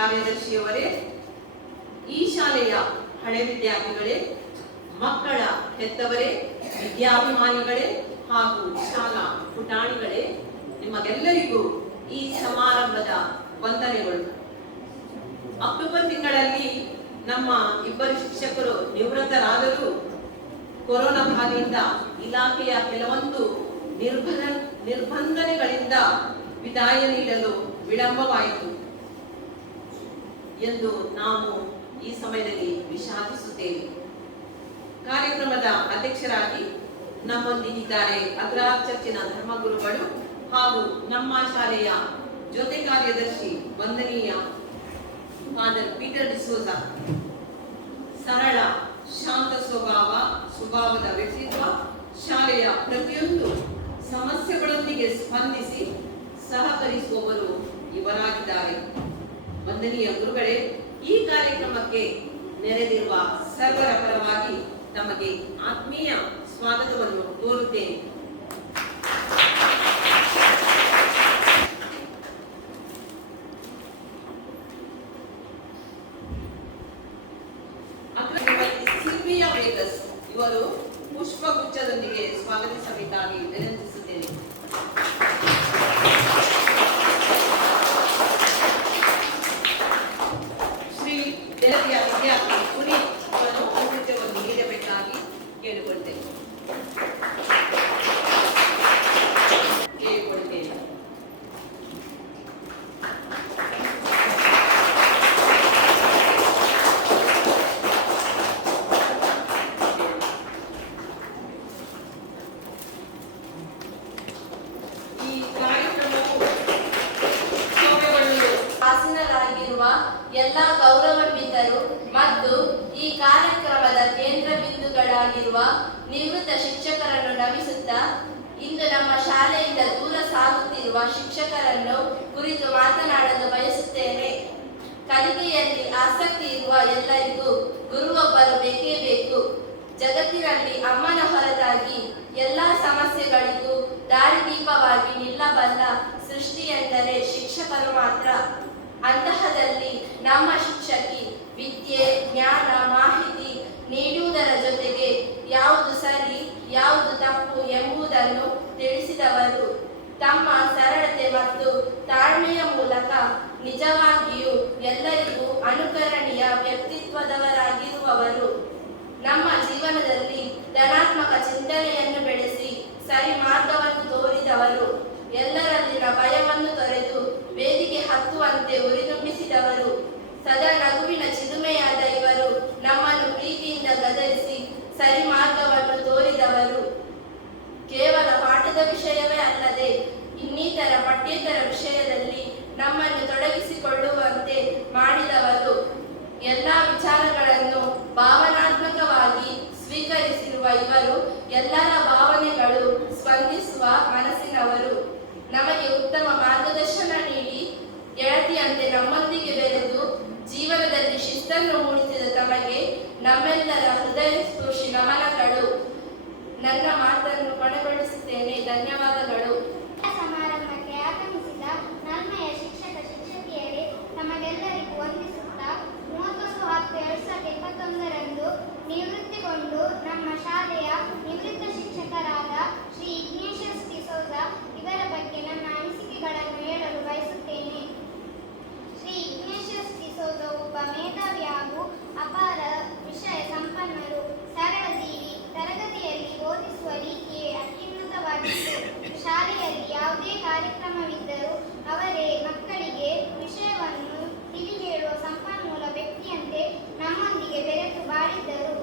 ಕಾರ್ಯದರ್ಶಿಯವರೇ, ಈ ಶಾಲೆಯ ಹಳೆ ವಿದ್ಯಾರ್ಥಿಗಳೇ, ಮಕ್ಕಳ ಹೆತ್ತವರೇ, ವಿದ್ಯಾಭಿಮಾನಿಗಳೇ ಹಾಗೂ ಶಾಲಾ ಪುಟಾಣಿಗಳೇ, ನಿಮಗೆಲ್ಲರಿಗೂ ಈ ಸಮಾರಂಭದ ವಂದನೆಗಳು. ಅಕ್ಟೋಬರ್ ತಿಂಗಳಲ್ಲಿ ನಮ್ಮ ಇಬ್ಬರು ಶಿಕ್ಷಕರು ನಿವೃತ್ತರಾದರೂ ಕೊರೋನಾ ಬಾಧೆಯಿಂದ ಇಲಾಖೆಯ ಕೆಲವೊಂದು ನಿರ್ಬಂಧನೆಗಳಿಂದ ವಿದಾಯ ನೀಡಲು ವಿಳಂಬವಾಯಿತು ಎಂದು ನಾವು ಈ ಸಮಯದಲ್ಲಿ ವಿಷಾದಿಸುತ್ತೇವೆ. ಕಾರ್ಯಕ್ರಮದ ಅಧ್ಯಕ್ಷರಾಗಿ ನಮ್ಮೊಂದಿಗಿದ್ದಾರೆ ಅಗ್ರಹಾರ ಚರ್ಚಿನ ಧರ್ಮಗುರುಗಳು ಹಾಗೂ ನಮ್ಮ ಶಾಲೆಯ ಜೊತೆ ಕಾರ್ಯದರ್ಶಿ ವಂದನೀಯ ಫಾದರ್ ಪೀಟರ್ ಡಿಸೋಜ. ಸರಳ ಶಾಂತ ಸ್ವಭಾವದ ವ್ಯಕ್ತಿತ್ವ, ಶಾಲೆಯ ಪ್ರತಿಯೊಂದು ಸಮಸ್ಯೆಗಳೊಂದಿಗೆ ಸ್ಪಂದಿಸಿ ಸಹಕರಿಸುವವರು ಇವರಾಗಿದ್ದಾರೆ. ವಂದನೀಯ ಗುರುಗಳೇ, ಈ ಕಾರ್ಯಕ್ರಮಕ್ಕೆ ನೆರೆದಿರುವ ಸರ್ವರ ಪರವಾಗಿ ತಮಗೆ ಆತ್ಮೀಯ ಸ್ವಾಗತವನ್ನು ಕೋರುತ್ತೇನೆ. ಇವರು ಪುಷ್ಪಗುಚ್ಛದೊಂದಿಗೆ ಸ್ವಾಗತಿಸಬೇಕಾಗಿ ವಿನಂತಿಸುತ್ತೇನೆ. ಶ್ರೀ ದೇವಿಯ ವಿದ್ಯಾರ್ಥಿ ಪುನೀತ್ ಅವರು ನೃತ್ಯವನ್ನು ನೀಡಬೇಕಾಗಿ ಕೇಳಿಕೊಳ್ತೇನೆ. ಎಲ್ಲ ಗೌರವಾನ್ವಿತರು ಮತ್ತು ಈ ಕಾರ್ಯಕ್ರಮದ ಕೇಂದ್ರ ಬಿಂದುಗಳಾಗಿರುವ ನಿವೃತ್ತ ಶಿಕ್ಷಕರನ್ನು ನಮಿಸುತ್ತಾ, ಇಂದು ನಮ್ಮ ಶಾಲೆಯಿಂದ ದೂರ ಸಾಗುತ್ತಿರುವ ಶಿಕ್ಷಕರನ್ನು ಕುರಿತು ಮಾತನಾಡಲು ಬಯಸುತ್ತೇನೆ. ಕಲಿಕೆಯಲ್ಲಿ ಆಸಕ್ತಿ ಇರುವ ಎಲ್ಲರಿಗೂ ಗುರುವೊಬ್ಬರು ಬೇಕೇ ಬೇಕು. ಜಗತ್ತಿನಲ್ಲಿ ಅಮ್ಮನ ಹೊರತಾಗಿ ಎಲ್ಲ ಸಮಸ್ಯೆಗಳಿಗೂ ದಾರಿದೀಪವಾಗಿ ನಿಲ್ಲಬಲ್ಲ ಸೃಷ್ಟಿ ಎಂದರೆ ಶಿಕ್ಷಕರು ಮಾತ್ರ. ಅಂತಹದಲ್ಲಿ ನಮ್ಮ ಶಿಕ್ಷಕಿ ವಿದ್ಯೆ, ಜ್ಞಾನ, ಮಾಹಿತಿ ನೀಡುವುದರ ಜೊತೆಗೆ ಯಾವುದು ಸರಿ ಯಾವುದು ತಪ್ಪು ಎಂಬುದನ್ನು ತಿಳಿಸಿದವರು. ತಮ್ಮ ಸರಳತೆ ಮತ್ತು ತಾಳ್ಮೆಯ ಮೂಲಕ ನಿಜವಾಗಿಯೂ ಎಲ್ಲರಿಗೂ ಅನುಕರಣೀಯ ವ್ಯಕ್ತಿತ್ವದವರಾಗಿರುವವರು. ನಮ್ಮ ಜೀವನದಲ್ಲಿ ಧನಾತ್ಮಕ ಚಿಂತನೆಯನ್ನು ಬೆಳೆಸಿ ಸರಿ ಮಾರ್ಗವನ್ನು ತೋರಿದವರು. ಎಲ್ಲರಲ್ಲಿನ ಭಯವನ್ನು ತೊರೆದು ವೇದಿಕೆ ಹತ್ತುವಂತೆ ಉರಿದುಂಬಿಸಿದವರು. ಸದಾ ನಗುವಿನ ಚಿಲುಮೆಯಾದ ಇವರು ನಮ್ಮನ್ನು ಪ್ರೀತಿಯಿಂದ ಗದರಿಸಿ ಸರಿ ಮಾರ್ಗವನ್ನು ತೋರಿದವರು. ಕೇವಲ ಪಾಠದ ವಿಷಯವೇ ಅಲ್ಲದೆ ಇನ್ನಿತರ ಪಠ್ಯೇತರ ವಿಷಯದಲ್ಲಿ ನಮ್ಮನ್ನು ತೊಡಗಿಸಿಕೊಳ್ಳುವಂತೆ ಮಾಡಿದವರು. ಎಲ್ಲ ವಿಚಾರಗಳನ್ನು ಭಾವನಾತ್ಮಕವಾಗಿ ಸ್ವೀಕರಿಸಿರುವ ಇವರು ಎಲ್ಲರ ಭಾವನೆಗಳು ಸ್ಪಂದಿಸುವ ಮನಸ್ಸಿನವರು. ನಮಗೆ ಉತ್ತಮ ಮಾರ್ಗದರ್ಶನ ನೀಡಿ ಗೆಳತಿಯಂತೆ ನಮ್ಮೊಂದಿಗೆ ಬೆರೆತು ಜೀವನದಲ್ಲಿ ಶಿಸ್ತನ್ನು ಮೂಡಿಸಿದ ತಮಗೆ ನಮ್ಮೆಲ್ಲರ ಹೃದಯ ಸ್ಪರ್ಶಿ ನಮನಗಳು. ನನ್ನ ಮಾತನ್ನು ಕೊನೆಗೊಳಿಸುತ್ತೇನೆ. ಧನ್ಯವಾದಗಳು. ಸಮಾರಂಭಕ್ಕೆ ಆಗಮಿಸಿದ ನನ್ಮೆಯ ಶಿಕ್ಷಕ ಶಿಕ್ಷಕಿಯರೇ, ತಮಗೆಲ್ಲರಿಗೂ ವಂದಿಸುತ್ತಾ 30/10/2021ರಂದು ನಿವೃತ್ತಿಗೊಂಡು ನಮ್ಮ ಶಾಲೆಯ ನಿವೃತ್ತ ಶಿಕ್ಷಕರಾದ ಶ್ರೀ ಇಗ್ನೇಷಿಯಸ್ ಡಿಸೋಜ ಇವರ ಬಗ್ಗೆ ನನ್ನ ಅನಿಸಿಕೆಗಳನ್ನು ಹೇಳಲು ಬಯಸುತ್ತೇನೆ. ಶ್ರೀ ಇಗ್ನೇಷಿಯಸ್ ಡಿಸೋಜ ಒಬ್ಬ ಮೇಧಾವಿ ಹಾಗೂ ಅಪಾರ ವಿಷಯ ಸಂಪನ್ನರು. ಸರಳ ಜೀವಿ. ತರಗತಿಯಲ್ಲಿ ಬೋಧಿಸುವ ರೀತಿಯೇ ಅತ್ಯುನ್ನತವಾಗಿತ್ತು. ಶಾಲೆಯಲ್ಲಿ ಯಾವುದೇ ಕಾರ್ಯಕ್ರಮವಿದ್ದರೂ ಅವರೇ ಮಕ್ಕಳಿಗೆ ವಿಷಯವನ್ನು ತಿಳಿ ಹೇಳುವ ಸಂಪನ್ಮೂಲ ವ್ಯಕ್ತಿಯಂತೆ ನಮ್ಮೊಂದಿಗೆ ಬೆರೆತು ಬಾಳಿದ್ದರು.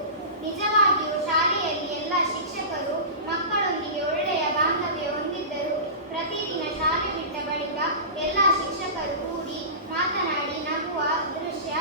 ನಿಜವಾಗಿಯೂ ಶಾಲೆಯಲ್ಲಿ ಎಲ್ಲ ಶಿಕ್ಷಕರು ಮಕ್ಕಳೊಂದಿಗೆ ಒಳ್ಳೆಯ ಬಾಂಧವ್ಯ ಹೊಂದಿದ್ದರು. ಪ್ರತಿದಿನ ಶಾಲೆ ಬಿಟ್ಟ ಬಳಿಕ ಎಲ್ಲ ಶಿಕ್ಷಕರು ಕೂಡಿ ಮಾತನಾಡಿ ನಗುವ ದೃಶ್ಯ,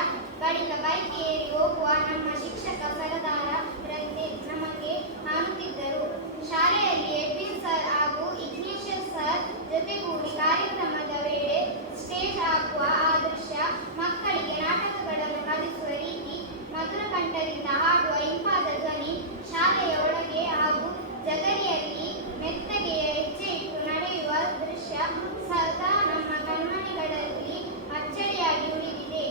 ಬಳಿಕ ಬೈಕ್ ಏರಿ ಹೋಗುವ ನಮ್ಮ ಶಿಕ್ಷಕ ಸರದಾರರಂತೆ ನಮಗೆ ಕಾಣುತ್ತಿದ್ದರು. ಶಾಲೆಯಲ್ಲಿ ಎಡ್ವಿನ್ ಸರ್ ಹಾಗೂ ಇಗ್ನೇಷಿಯಸ್ ಸರ್ ಜೊತೆಗೂಡಿ ಕಾರ್ಯಕ್ರಮದ ವೇಳೆ ಸ್ಟೇಜ್ ಹಾಕುವ ಆ ದೃಶ್ಯ, ಮಕ್ಕಳಿಗೆ ನಾಟಕಗಳನ್ನು ಕಲಿಸುವ ರೀತಿ, ಮಧುರ ಕಂಠದಿಂದ ಹಾಡುವ ಇಂಪಾದ ಧ್ವನಿ, ಶಾಲೆಯ ಒಳಗೆ ಹಾಗೂ ಜಗಲಿಯಲ್ಲಿ ಮೆತ್ತಗೆಯ ಹೆಜ್ಜೆ ಇಟ್ಟು ನಡೆಯುವ ದೃಶ್ಯ ಸದಾ ನಮ್ಮ ಕಣ್ಮನೆಗಳಲ್ಲಿ ಅಚ್ಚಳಿಯಾಗಿ ಉಳಿದಿದೆ.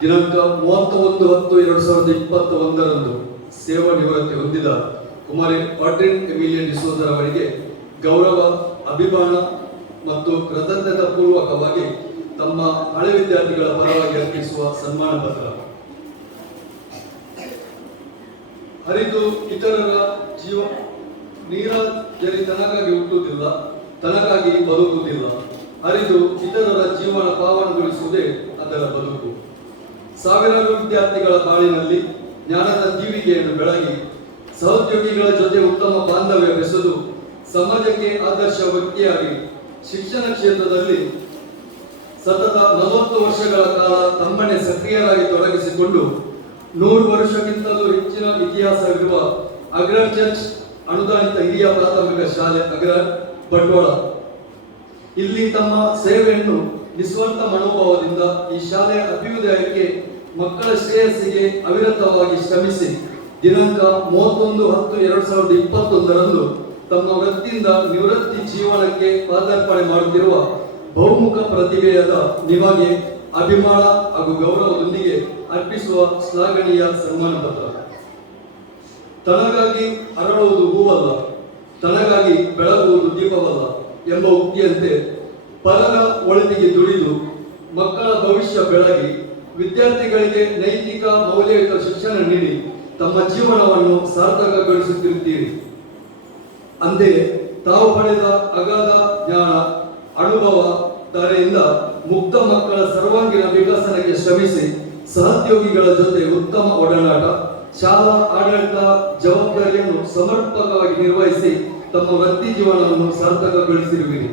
ದಿನಾಂಕ 31/10/2021 ಸೇವಾ ನಿವೃತ್ತಿ ಹೊಂದಿದ ಕುಮಾರಿ ಆಡ್ರಿನ್ ಎಮಿಲಿಯನ್ ಡಿಸೋಜರ್ ಅವರಿಗೆ ಗೌರವ, ಅಭಿಮಾನ ಮತ್ತು ಕೃತಜ್ಞತಾ ಪೂರ್ವಕವಾಗಿ ತಮ್ಮ ಹಳೆ ವಿದ್ಯಾರ್ಥಿಗಳ ಪರವಾಗಿ ಅರ್ಪಿಸುವ ಸನ್ಮಾನ ಪತ್ರ. ಹರಿದು ಇತರರ ಜೀವ ನೀರಾಜರಿ ತನಗಾಗಿ ಹುಟ್ಟುವುದಿಲ್ಲ, ತನಗಾಗಿ ಬದುಕುವುದಿಲ್ಲ. ಹರಿದು ಇತರರ ಜೀವನ ಪಾವನಗೊಳಿಸುವುದೇ ಅದರ ಬದುಕು. ಸಾವಿರಾರು ವಿದ್ಯಾರ್ಥಿಗಳ ಬಾಳಿನಲ್ಲಿ ಜ್ಞಾನದ ದೀವಿಗೆಯನ್ನು ಬೆಳಗಿ ಸಹೋದ್ಯೋಗಿಗಳ ಜೊತೆ ಉತ್ತಮ ಬಾಂಧವ್ಯ ಬೆಸೆದು ಸಮಾಜಕ್ಕೆ ಆದರ್ಶ ವ್ಯಕ್ತಿಯಾಗಿ ಶಿಕ್ಷಣ ಕ್ಷೇತ್ರದಲ್ಲಿ ಸತತ 40 ವರ್ಷಗಳ ಕಾಲ ತಮ್ಮನ್ನೇ ಸಕ್ರಿಯರಾಗಿ ತೊಡಗಿಸಿಕೊಂಡು 100 ವರ್ಷಕ್ಕಿಂತಲೂ ಹೆಚ್ಚಿನ ಇತಿಹಾಸವಿರುವ ಅಗ್ರಹಾರ್ ಚರ್ಚ್ ಅನುದಾನಿತ ಹಿರಿಯ ಪ್ರಾಥಮಿಕ ಶಾಲೆ ಅಗ್ರಹಾರ್ ಬಂಟ್ವಾಳ ಇಲ್ಲಿ ತಮ್ಮ ಸೇವೆಯನ್ನು ನಿಸ್ವಾರ್ಥ ಮನೋಭಾವದಿಂದ ಈ ಶಾಲೆಯ ಅಭ್ಯುದಯಕ್ಕೆ, ಮಕ್ಕಳ ಶ್ರೇಯಸ್ಸಿಗೆ ಅವಿರತವಾಗಿ ಶ್ರಮಿಸಿ ದಿನಾಂಕ 31/10/2021 ತಮ್ಮ ವೃತ್ತಿಯಿಂದ ನಿವೃತ್ತಿ ಜೀವನಕ್ಕೆ ಪಾದಾರ್ಪಣೆ ಮಾಡುತ್ತಿರುವ ಬಹುಮುಖ ಪ್ರತಿಭೆಯಾದ ನಿಮಗೆ ಅಭಿಮಾನ ಹಾಗೂ ಗೌರವದೊಂದಿಗೆ ಅರ್ಪಿಸುವ ಶ್ಲಾಘನೀಯ ಸನ್ಮಾನ ಪತ್ರ. ತನಗಾಗಿ ಅರಳುವುದು ಹೂವಲ್ಲ, ತನಗಾಗಿ ಬೆಳಗುವುದು ದೀಪವಲ್ಲ ಎಂಬ ಉಕ್ತಿಯಂತೆ ಪರರ ಒಳಿತಿಗೆ ದುಡಿದು ಮಕ್ಕಳ ಭವಿಷ್ಯ ಬೆಳಗಿ ವಿದ್ಯಾರ್ಥಿಗಳಿಗೆ ನೈತಿಕ ಮೌಲ್ಯಯುತ ಶಿಕ್ಷಣ ನೀಡಿ ತಮ್ಮ ಜೀವನವನ್ನು ಸಾರ್ಥಕಗೊಳಿಸುತ್ತಿರುತ್ತೀರಿ. ಅಂತೆಯೇ ತಾವು ಪಡೆದ ಅಗಾಧ ಜ್ಞಾನ, ಅನುಭವ ಧಾರೆಯಿಂದ ಮುಕ್ತ ಮಕ್ಕಳ ಸರ್ವಾಂಗೀಣ ವಿಕಸನಕ್ಕೆ ಶ್ರಮಿಸಿ ಸಹೋದ್ಯೋಗಿಗಳ ಜೊತೆ ಉತ್ತಮ ಒಡನಾಟ, ಶಾಲಾ ಆಡಳಿತ ಜವಾಬ್ದಾರಿಯನ್ನು ಸಮರ್ಪಕವಾಗಿ ನಿರ್ವಹಿಸಿ ತಮ್ಮ ವೃತ್ತಿ ಜೀವನವನ್ನು ಸಾರ್ಥಕಗೊಳಿಸಿರುವಿರಿ.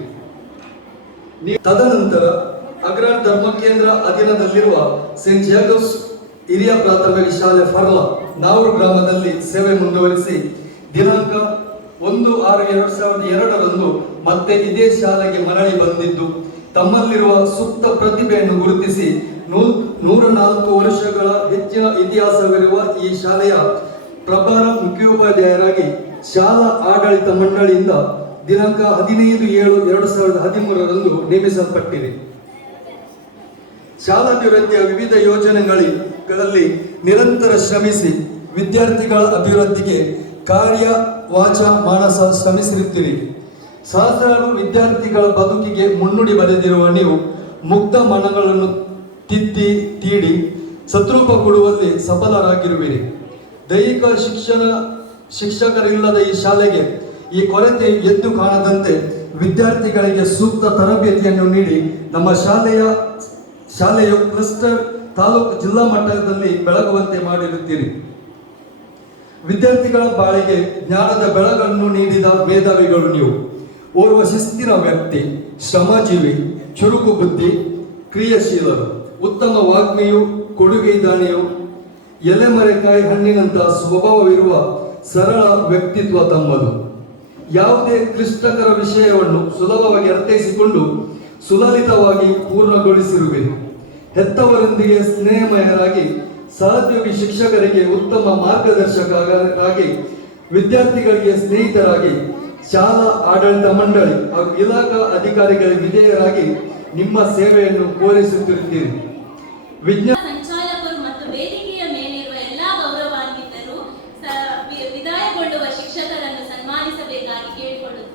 ತದನಂತರ ಅಗ್ರಹಾರ್ ಧರ್ಮಕೇಂದ್ರ ಅಧೀನದಲ್ಲಿರುವ ಸೇಂಟ್ ಜಾಕೋಬ್ಸ್ ಹಿರಿಯ ಪ್ರಾಥಮಿಕ ಶಾಲೆ ಫರ್ಲಾ ನಾವೂರು ಗ್ರಾಮದಲ್ಲಿ ಸೇವೆ ಮುಂದುವರಿಸಿ ದಿನಾಂಕ 1/6/2002 ಮತ್ತೆ ಇದೇ ಶಾಲೆಗೆ ಮರಳಿ ಬಂದಿದ್ದು ತಮ್ಮಲ್ಲಿರುವ ಸೂಕ್ತ ಪ್ರತಿಭೆಯನ್ನು ಗುರುತಿಸಿ 104 ವರ್ಷಗಳ ಹೆಚ್ಚಿನ ಇತಿಹಾಸವಿರುವ ಈ ಶಾಲೆಯ ಪ್ರಭಾರ ಮುಖ್ಯೋಪಾಧ್ಯಾಯರಾಗಿ ಶಾಲಾ ಆಡಳಿತ ಮಂಡಳಿಯಿಂದ ದಿನಾಂಕ 15/7/2013 ನೇಮಿಸಲ್ಪಟ್ಟಿದೆ. ಶಾಲಾಭಿವೃದ್ಧಿಯ ವಿವಿಧ ಯೋಜನೆಗಳಲ್ಲಿ ನಿರಂತರ ಶ್ರಮಿಸಿ ವಿದ್ಯಾರ್ಥಿಗಳ ಅಭಿವೃದ್ಧಿಗೆ ಕಾರ್ಯ, ವಾಚ, ಮಾನಸ ಶ್ರಮಿಸಿರುತ್ತೀರಿ. ಸಹಸ್ರಾರು ವಿದ್ಯಾರ್ಥಿಗಳ ಬದುಕಿಗೆ ಮುನ್ನುಡಿ ಬರೆದಿರುವ ನೀವು ಮುಗ್ಧ ಮನಗಳನ್ನು ತಿದ್ದಿ ತೀಡಿ ಸದ್ರೂಪ ಕೊಡುವಲ್ಲಿ ಸಫಲರಾಗಿರುವಿರಿ. ದೈಹಿಕ ಶಿಕ್ಷಕರಿಲ್ಲದ ಈ ಶಾಲೆಗೆ ಈ ಕೊರತೆ ಎದ್ದು ಕಾಣದಂತೆ ವಿದ್ಯಾರ್ಥಿಗಳಿಗೆ ಸೂಕ್ತ ತರಬೇತಿಯನ್ನು ನೀಡಿ ನಮ್ಮ ಶಾಲೆಯು ಕ್ಲಸ್ಟರ್ ತಾಲೂಕು ಜಿಲ್ಲಾ ಮಟ್ಟದಲ್ಲಿ ಬೆಳಗುವಂತೆ ಮಾಡಿರುತ್ತೀರಿ. ವಿದ್ಯಾರ್ಥಿಗಳ ಬಾಳಿಗೆ ಜ್ಞಾನದ ಬೆಳಗನ್ನು ನೀಡಿದ ಮೇಧಾವಿಗಳು ನೀವು. ಓರ್ವ ಶಿಸ್ತಿನ ವ್ಯಕ್ತಿ, ಶ್ರಮಜೀವಿ, ಚುರುಕು ಬುದ್ಧಿ, ಕ್ರಿಯಾಶೀಲರು, ಉತ್ತಮ ವಾಗ್ಮಿಯು, ಕೊಡುಗೆದಾನಿಯು, ಎಲೆಮರೆಕಾಯಿ ಹಣ್ಣಿನಂತ ಸ್ವಭಾವವಿರುವ ಸರಳ ವ್ಯಕ್ತಿತ್ವ ತಮ್ಮದು. ಯಾವುದೇ ಕ್ಲಿಷ್ಟಕರ ವಿಷಯವನ್ನು ಸುಲಭವಾಗಿ ಅರ್ಥೈಸಿಕೊಂಡು ಸುಲಲಿತವಾಗಿ ಪೂರ್ಣಗೊಳಿಸಿರುವಿರಿ. ಹೆತ್ತವರೊಂದಿಗೆ ಸ್ನೇಹಮಯರಾಗಿ, ಸಹೋದ್ಯೋಗಿ ಶಿಕ್ಷಕರಿಗೆ ಉತ್ತಮ ಮಾರ್ಗದರ್ಶಕರಾಗಿ, ವಿದ್ಯಾರ್ಥಿಗಳಿಗೆ ಸ್ನೇಹಿತರಾಗಿ, ಶಾಲಾ ಆಡಳಿತ ಮಂಡಳಿ ಹಾಗೂ ಇಲಾಖಾ ಅಧಿಕಾರಿಗಳಿಗೆ ವಿಧೇಯರಾಗಿ ನಿಮ್ಮ ಸೇವೆಯನ್ನು ಪೂರೈಸುತ್ತಿರುತ್ತೀರಿ. ಸಂಚಾಲಕರು ಮತ್ತು ವೇದಿಕೆಯ ಮೇಲಿರುವ ಎಲ್ಲಾ ಗೌರವಾನ್ವಿತರು ವಿದಾಯಗೊಳ್ಳುವ ಶಿಕ್ಷಕರನ್ನು ಸನ್ಮಾನಿಸಬೇಕಾಗಿ ಕೇಳಿಕೊಳ್ಳುತ್ತೇವೆ.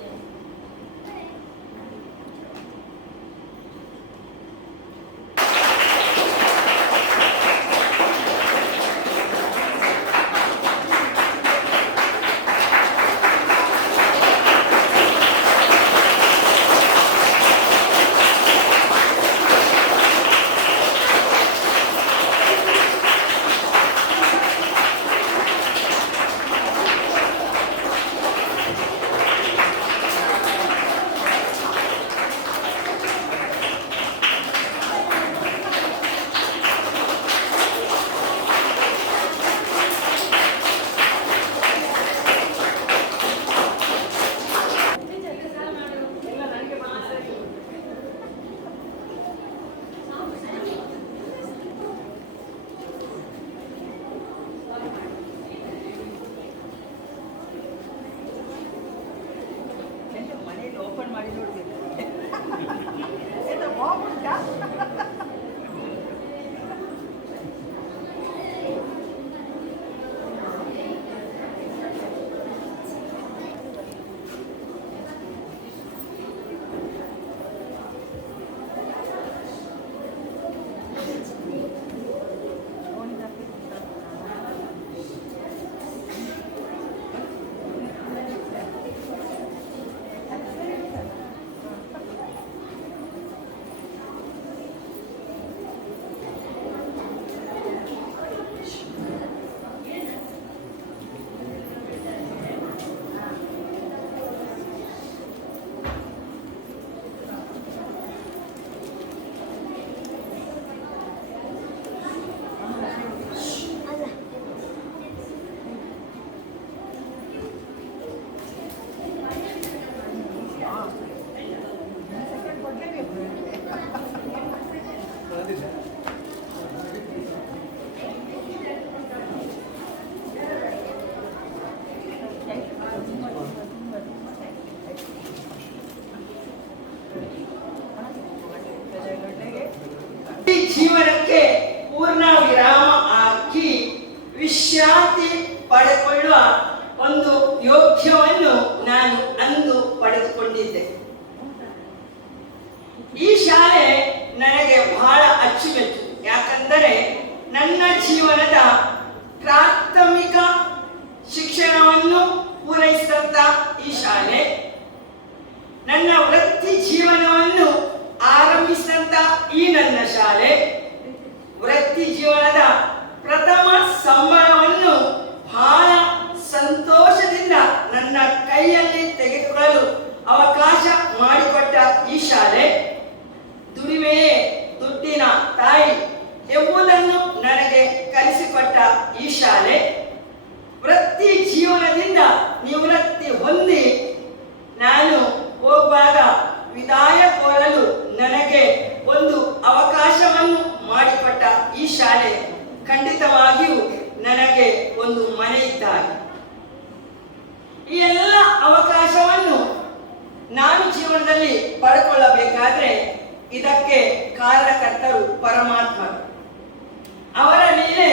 ಶಾಲೆ ನನಗೆ ಬಹಳ ಅಚ್ಚುಮೆಚ್ಚು. ಯಾಕಂದರೆ ನನ್ನ ಜೀವನದ ಪ್ರಾಥಮಿಕ ಶಿಕ್ಷಣವನ್ನು ಪೂರೈಸಿದಂತ ಈ ಶಾಲೆ, ನನ್ನ ವೃತ್ತಿ ಜೀವನವನ್ನು ಆರಂಭಿಸಿದಂತ ಈ ನನ್ನ ಶಾಲೆ, ವೃತ್ತಿ ಜೀವನದ ಪ್ರಥಮ ಸಂಬಳವನ್ನು ಬಹಳ ಸಂತೋಷದಿಂದ ನನ್ನ ಕೈಯಲ್ಲಿ ತೆಗೆದುಕೊಳ್ಳಲು ಅವಕಾಶ ಮಾಡಿಕೊಟ್ಟ ಈ ಶಾಲೆ, ದುಡಿಮೆಯೇ ದುಡ್ಡಿನ ತಾಯಿ ಎಂಬುದನ್ನು ನನಗೆ ಕಲಿಸಿಕೊಟ್ಟ ಈ ಶಾಲೆ, ವೃತ್ತಿ ಜೀವನದಿಂದ ನಿವೃತ್ತಿ ಹೊಂದಿ ನಾನು ಹೋಗುವಾಗ ವಿದಾಯ ಕೋರಲು ನನಗೆ ಒಂದು ಅವಕಾಶವನ್ನು ಮಾಡಿಕೊಟ್ಟ ಈ ಶಾಲೆ ಖಂಡಿತವಾಗಿಯೂ ನನಗೆ ಒಂದು ಮನೆ ಇದ್ದಾಗೆ. ಈ ಎಲ್ಲ ಅವಕಾಶವನ್ನು ನಾನು ಜೀವನದಲ್ಲಿ ಪಡ್ಕೊಳ್ಳಬೇಕಾದ್ರೆ ಇದಕ್ಕೆ ಕಾರಣಕರ್ತರು ಪರಮಾತ್ಮರು. ಅವರ ಲೀಲೆ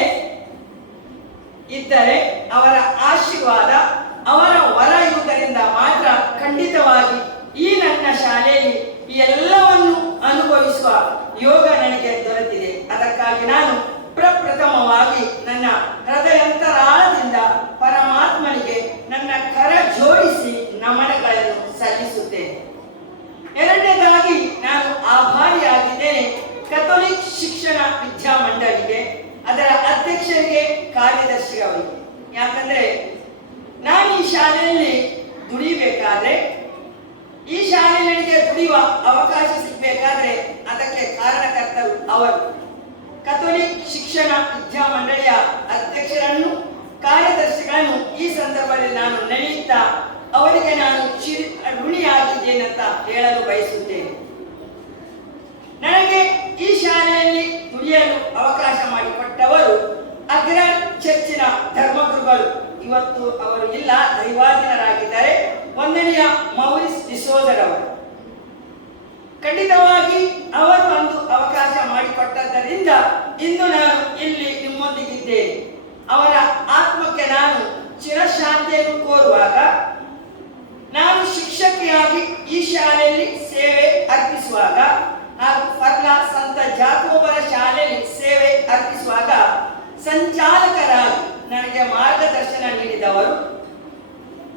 ಇದ್ದರೆ, ಅವರ ಆಶೀರ್ವಾದ, ಅವರ ವರ ಇರುವುದರಿಂದ ಮಾತ್ರ ಖಂಡಿತವಾಗಿ ಈ ನನ್ನ ಶಾಲೆಯಲ್ಲಿ ಈ ಎಲ್ಲವನ್ನು ಅನುಭವಿಸುವ ಯೋಗ ನನಗೆ ದೊರೆತಿದೆ. ಅದಕ್ಕಾಗಿ ನಾನು ಪ್ರಪ್ರಥಮವಾಗಿ ನನ್ನ ಹೃದಯಾಂತರಾಳದಿಂದ ಪರಮಾತ್ಮನಿಗೆ ನನ್ನ ಕರ ಜೋಡಿಸಿ ನಮನಗಳನ್ನು ಸಲ್ಲಿಸುತ್ತೇನೆ. ಎರಡನೇದಾಗಿ ನಾನು ಆಭಾರಿಯಾಗಿದ್ದೇನೆ ಕಥೋಲಿಕ್ ಶಿಕ್ಷಣ ವಿದ್ಯಾಮಂಡಳಿಗೆ, ಅದರ ಅಧ್ಯಕ್ಷರಿಗೆ, ಕಾರ್ಯದರ್ಶಿಯವರಿಗೆ. ಯಾಕಂದ್ರೆ ನಾನು ಈ ಶಾಲೆಯಲ್ಲಿ ದುಡಿಬೇಕಾದ್ರೆ, ಈ ಶಾಲೆ ನನಗೆ ದುಡಿಯುವ ಅವಕಾಶ ಸಿಗಬೇಕಾದ್ರೆ ಅದಕ್ಕೆ ಕಾರಣಕರ್ತರು ಅವರು. ಕಥೋಲಿಕ್ ಶಿಕ್ಷಣ ವಿದ್ಯಾಮಂಡಳಿಯ ಅಧ್ಯಕ್ಷರನ್ನು, ಕಾರ್ಯದರ್ಶಿಗಳನ್ನು ಈ ಸಂದರ್ಭದಲ್ಲಿ ನಾನು ನೆನೆಯುತ್ತಾ ಅವರಿಗೆ ನಾನು ಋಣಿಯಾಗಿದ್ದೇನಂತ ಹೇಳಲು ಬಯಸುತ್ತೇನೆ. ನನಗೆ ಈ ಶಾಲೆಯಲ್ಲಿ ದುಡಿಯಲು ಅವಕಾಶ ಮಾಡಿಕೊಟ್ಟವರು ಅಗ್ರ ಚರ್ಚಿನ ಧರ್ಮಗುರುಗಳು. ಇವತ್ತು ಅವರು ಇಲ್ಲ, ದೈವಾಧೀನರಾಗಿದ್ದಾರೆ. ಒಂದನೆಯ ಮೌರಿಸ್ ಡಿಸೋಜರ್ ಅವರು. ಖಂಡಿತವಾಗಿ ಅವರು ಒಂದು ಅವಕಾಶ ಮಾಡಿಕೊಟ್ಟದ್ದರಿಂದ ಇಂದು ನಾನು ಇಲ್ಲಿ ನಿಮ್ಮೊಂದಿಗಿದ್ದೇನೆ. ಅವರ ಆತ್ಮಕ್ಕೆ ನಾನು ಚಿರಶಾಂತಿಯನ್ನು ಕೋರುವಾಗ, ನಾನು ಶಿಕ್ಷಕಿಯಾಗಿ ಈ ಶಾಲೆಯಲ್ಲಿ ಸೇವೆ ಅರ್ಪಿಸುವಾಗ ಹಾಗೂ ಫರ್ಲಾ ಸಂತ ಜಾಕೋಬರ ಶಾಲೆಯಲ್ಲಿ ಸೇವೆ ಅರ್ಪಿಸುವಾಗ ಸಂಚಾಲಕರಾಗಿ ನನಗೆ ಮಾರ್ಗದರ್ಶನ ನೀಡಿದವರು,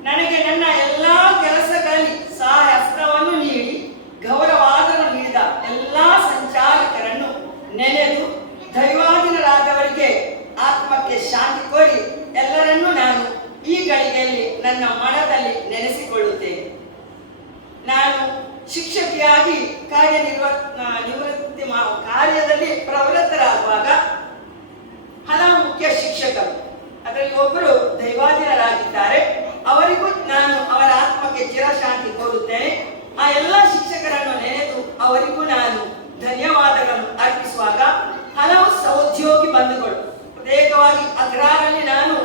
ನನಗೆ ನನ್ನ ಎಲ್ಲಾ ಕೆಲಸಗಳಲ್ಲಿ ಸಹಾಯಹಸ್ತವನ್ನು ನೀಡಿ ಗೌರವಾದನ ನೀಡಿದ ಎಲ್ಲಾ ಸಂಚಾಲಕರನ್ನು ನೆನೆದು ದೈವಾಧೀನರಾದವರಿಗೆ ಆತ್ಮಕ್ಕೆ ಶಾಂತಿ ಕೋರಿ ಎಲ್ಲರನ್ನೂ ನಾನು ಈ ಗಳಿಗೆಯಲ್ಲಿ ನನ್ನ ಮನದಲ್ಲಿ ನೆನೆಸಿಕೊಳ್ಳುತ್ತೇನೆ. ನಾನು ಶಿಕ್ಷಕಿಯಾಗಿ ನಿವೃತ್ತಿ ಕಾರ್ಯದಲ್ಲಿ ಪ್ರವೃತ್ತರಾಗುವಾಗ ಹಲವು ಮುಖ್ಯ ಶಿಕ್ಷಕರು, ಅದರಲ್ಲಿ ಒಬ್ಬರು ದೈವಾಧೀನರಾಗಿದ್ದಾರೆ. ಅವರಿಗೂ ನಾನು ಅವರ ಆತ್ಮಕ್ಕೆ ಚಿರಶಾಂತಿ ಕೋರುತ್ತೇನೆ. ಆ ಎಲ್ಲ ಶಿಕ್ಷಕರನ್ನು ನೆನೆದು ಅವರಿಗೂ ನಾನು ಧನ್ಯವಾದಗಳನ್ನು ಅರ್ಪಿಸುವಾಗ, ಹಲವು ಸಹೋದ್ಯೋಗಿ ಬಂಧುಗಳು, ಪ್ರತ್ಯೇಕವಾಗಿ ಅಗ್ರಾರಲ್ಲಿ ನಾನು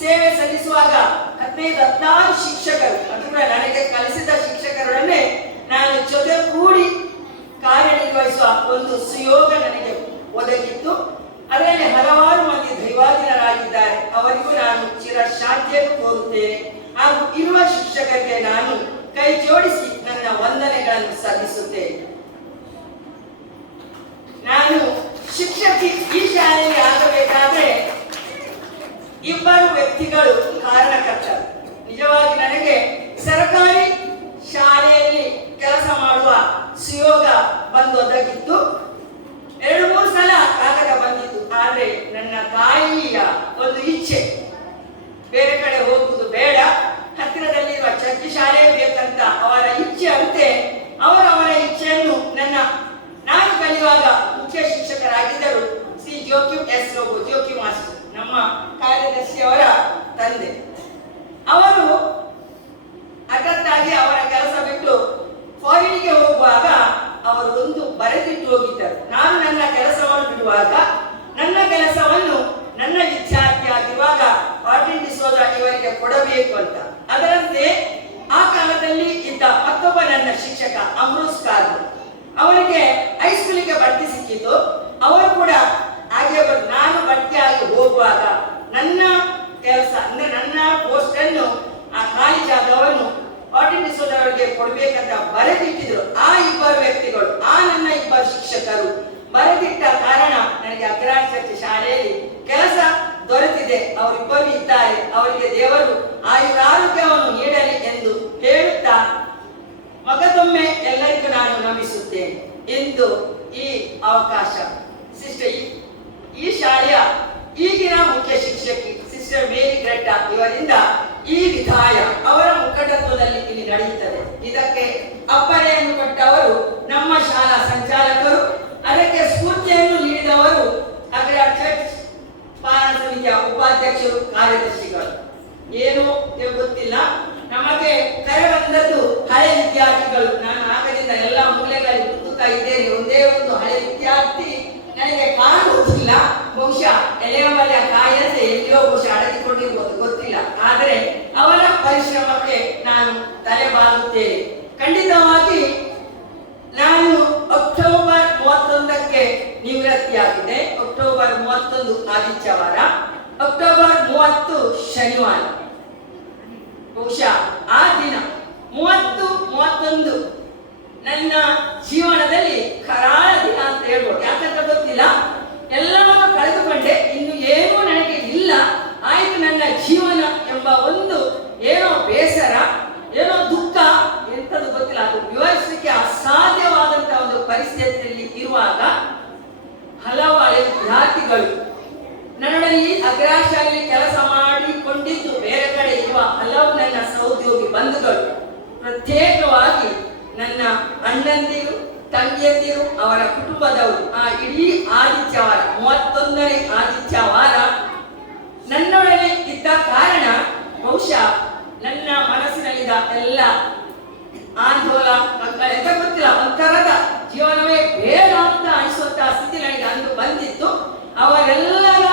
ಸೇವೆ ಸಲ್ಲಿಸುವಾಗ 15-16 ಶಿಕ್ಷಕರು, ಅದು ಕೂಡ ನನಗೆ ಕಲಿಸಿದ ಶಿಕ್ಷಕರನ್ನೇ ನಾನು ಜೊತೆಗೂಡಿ ಕಾರ್ಯನಿರ್ವಹಿಸುವ ಒಂದು ಸುಯೋಗ ನನಗೆ ಒದಗಿತ್ತು. ಅದರಲ್ಲಿ ಹಲವಾರು ಮಂದಿ ದೈವಾಧೀನರಾಗಿದ್ದಾರೆ. ಅವರಿಗೂ ನಾನು ಚಿರಶಾಂತಿಯನ್ನು ಕೋರುತ್ತೇನೆ. ಹಾಗೂ ಇರುವ ಶಿಕ್ಷಕರಿಗೆ ನಾನು ಕೈ ಜೋಡಿಸಿ ನನ್ನ ವಂದನೆಗಳನ್ನು ಸಲ್ಲಿಸುತ್ತೇನೆ. ನಾನು ಶಿಕ್ಷಕಿ ಈ ಶಾಲೆಯಲ್ಲಿ ಆಗಬೇಕಾದ್ರೆ ಇಬ್ಬರು ವ್ಯಕ್ತಿಗಳು ಕಾರಣಕರ್ತರು. ನಿಜವಾಗಿ ನನಗೆ ಸರ್ಕಾರಿ ಶಾಲೆಯಲ್ಲಿ ಕೆಲಸ ಮಾಡುವ ಸುಯೋಗ ಬಂದೊದಗಿತ್ತು. 2-3 ಸಲ ಕಾಗದ ಬಂದಿತ್ತು. ಆದ್ರೆ ನನ್ನ ತಾಯಿಯ ಒಂದು ಇಚ್ಛೆ, ಬೇರೆ ಕಡೆ ಹೋಗುವುದು ಬೇಡ, ಹತ್ತಿರದಲ್ಲಿರುವ ಚರ್ಚಿ ಶಾಲೆ ಬೇಕಂತ ಅವರ ಇಚ್ಛೆ ಅಂತೆ ಅವರ ಇಚ್ಛೆಯನ್ನು ನಾನು ಕಲಿಯುವಾಗ ಮುಖ್ಯ ಶಿಕ್ಷಕರಾಗಿದ್ದರು Shri Joachim S Lobo, Joki master, ನಮ್ಮ ಕಾರ್ಯದರ್ಶಿಯವರ ತಂದೆ. ಅವರು ಹಠಾತ್ತಾಗಿ ಅವರ ಕೆಲಸ ಬಿಟ್ಟು ಫಾರಿನಿಗೆ ಹೋಗುವಾಗ ಅವರು ಒಂದು ಬರೆದಿಟ್ಟು ಹೋಗಿದ್ದರು. ನಾನು ನನ್ನ ಕೆಲಸವನ್ನು ಬಿಡುವಾಗ ನನ್ನ ಕೆಲಸವನ್ನು ನನ್ನ ವಿದ್ಯಾರ್ಥಿಯಾಗಿರುವಾಗ ಆರ್ಟಿನ್ ಡಿಸೋಜ ಇವರಿಗೆ ಕೊಡಬೇಕು ಅಂತ. ಅದರಂತೆ ಆ ಕಾಲದಲ್ಲಿ ಇದ್ದ ಮತ್ತೊಬ್ಬ ನನ್ನ ಶಿಕ್ಷಕ ಅಮೃತ್ ಕಾರ್, ಅವರಿಗೆ ಹೈಸ್ಕೂಲಿಗೆ ಬಡ್ತಿ ಸಿಕ್ಕಿತ್ತು. ಅವರು ಕೂಡ ಹಾಗೆ ನಾನು ಬಡ್ತಿಯಾಗಿ ಹೋಗುವಾಗ ನನ್ನ ಕೆಲಸ ಅಂದ್ರೆ ನನ್ನ ಪೋಸ್ಟ್ ಅನ್ನು, ಆ ಖಾಲಿ ಜಾಗವನ್ನು ಆರ್ಟಿನ್ ಡಿಸೋಜ ಅವರಿಗೆ ಕೊಡಬೇಕಂತ ಬರೆದಿಟ್ಟಿದ್ರು. ಆ ಇಬ್ಬರು ವ್ಯಕ್ತಿಗಳು, ಆ ನನ್ನ ಇಬ್ಬರು ಶಿಕ್ಷಕರು ಬರೆದಿಟ್ಟ ಕಾರಣ ನನಗೆ ಅಗ್ರಹಾರ ಶಾಲೆಯಲ್ಲಿ ಕೆಲಸ ದೊರೆತಿದೆ. ಅವರಿಬ್ಬರು ಇದ್ದಾರೆ. ಅವರಿಗೆ ದೇವರು ಆಯುರಾರೋಗ್ಯವನ್ನು ನೀಡಲಿ ಎಂದು ಹೇಳುತ್ತಾ ಮಗದೊಮ್ಮೆ ಎಲ್ಲರಿಗೂ ನಾನು ನಮಿಸುತ್ತೇನೆ. ಎಂದು ಈ ಅವಕಾಶ ಸಿಸ್ಟರ್ ಈ ಶಾಲೆಯ ಈಗಿನ ಮುಖ್ಯ ಶಿಕ್ಷಕಿ ಸಿಸ್ಟರ್ ಮೇರಿ ಗ್ರೆಟ್ಟ ಇವರಿಂದ ಈ ವಿಧಾಯ ಅವರ ಮುಖಂಡತ್ವದಲ್ಲಿ ಇಲ್ಲಿ ನಡೆಯುತ್ತದೆ. ಇದಕ್ಕೆ ಅಪ್ಪಣೆಯನ್ನು ಕೊಟ್ಟವರು ನಮ್ಮ ಶಾಲಾ ಸಂಚಾಲಕರು, ಅದಕ್ಕೆ ಸ್ಫೂರ್ತಿಯನ್ನು ನೀಡಿದವರು ಅಗ್ರಹಾರ ಚರ್ಚ್ ಪಾಲನಾ ಸಮಿತಿಯ ಉಪಾಧ್ಯಕ್ಷರು, ಕಾರ್ಯದರ್ಶಿಗಳು. ಏನು ಗೊತ್ತಿಲ್ಲ, ನಮಗೆ ಕರೆ ಬಂದದ್ದು ಹಳೆ ವಿದ್ಯಾರ್ಥಿಗಳು. ನಾನು ಆಗದಿಂದ ಎಲ್ಲ ಮೂಲೆಗಳಲ್ಲಿ ಹುಡುಕುತ್ತಾ ಇದ್ದೇನೆ. ಒಂದೇ ಒಂದು ಹಳೆ ವಿದ್ಯಾರ್ಥಿ ನನಗೆ ಕಾಣುವುದಿಲ್ಲ. ಬಹುಶಃ ಎಲೆಯವರ ಕಾಯಂತೆ ಎಲ್ಲಿಯೋ ಬಹುಶಃ ಅಡಗಿಕೊಂಡಿರುವುದು ಗೊತ್ತಿಲ್ಲ. ಆದರೆ ಅವರ ಪರಿಶ್ರಮಕ್ಕೆ ನಾನು ತಲೆಬಾಗುತ್ತೇನೆ. ಖಂಡಿತವಾಗಿ ನಾನು ಅಕ್ಟೋಬರ್ 31ಕ್ಕೆ ನಿವೃತ್ತಿಯಾಗಿದೆ. ಅಕ್ಟೋಬರ್ 31 ಆದಿತ್ಯವಾರ, ಅಕ್ಟೋಬರ್ 30 ಶನಿವಾರ. ಬಹುಶಃ ಆ ದಿನ 30, 31 ನನ್ನ ಜೀವನದಲ್ಲಿ ಕರಾಳ ದಿನ ಅಂತ ಹೇಳ್ಬೋದು. ಯಾಕಂತ ಗೊತ್ತಿಲ್ಲ, ಎಲ್ಲವನ್ನೂ ಕಳೆದುಕೊಂಡೆ. ಇನ್ನು ಏನೂ ನನಗೆ ಇಲ್ಲ, ಆಯ್ತು ನನ್ನ ಜೀವನ ಎಂಬ ಒಂದು ಏನೋ ಬೇಸರ, ಏನೋ ದುಃಖ, ಎಂಥದ್ದು ಗೊತ್ತಿಲ್ಲ. ಅದು ವಿವರಿಸಲಿಕ್ಕೆ ಅಸಾಧ್ಯವಾದಂತಹ ಒಂದು ಪರಿಸ್ಥಿತಿಯಲ್ಲಿ ಇರುವಾಗ ಹಲವು ಹಳೆ ವಿದ್ಯಾರ್ಥಿಗಳು ನನ್ನೊಡನೆ ಅಗ್ರಹಾರ ಶಾಲೆಯಲ್ಲಿ ಕೆಲಸ ಮಾಡಿಕೊಂಡಿದ್ದು ಬೇರೆ ಕಡೆ ಇರುವ ಹಲವು ನನ್ನ ಸಹೋದ್ಯೋಗಿ ಬಂಧುಗಳು, ಪ್ರತ್ಯೇಕವಾಗಿ ನನ್ನ ಅಣ್ಣಂದಿರು, ತಂಗಿಯಂದಿರು, ಅವರ ಕುಟುಂಬದವರು ಆ ಇಡೀ ಆದಿತ್ಯವಾರ 31ನೇ ಆದಿತ್ಯವಾರ ನನ್ನೊಡನೆ ಇದ್ದ ಕಾರಣ ಬಹುಶಃ ನನ್ನ ಮನಸ್ಸಿನಲ್ಲಿದ್ದ ಎಲ್ಲ ಆಂದೋಲನ ಎಂತ ಗೊತ್ತಿಲ್ಲ, ಒಂಥರದ ಜೀವನವೇ ಬೇಡ ಅಂತ ಅನಿಸುವಂತಹ ಸ್ಥಿತಿ ನನಗೆ ಅಂದು ಬಂದಿತ್ತು. ಅವರೆಲ್ಲರ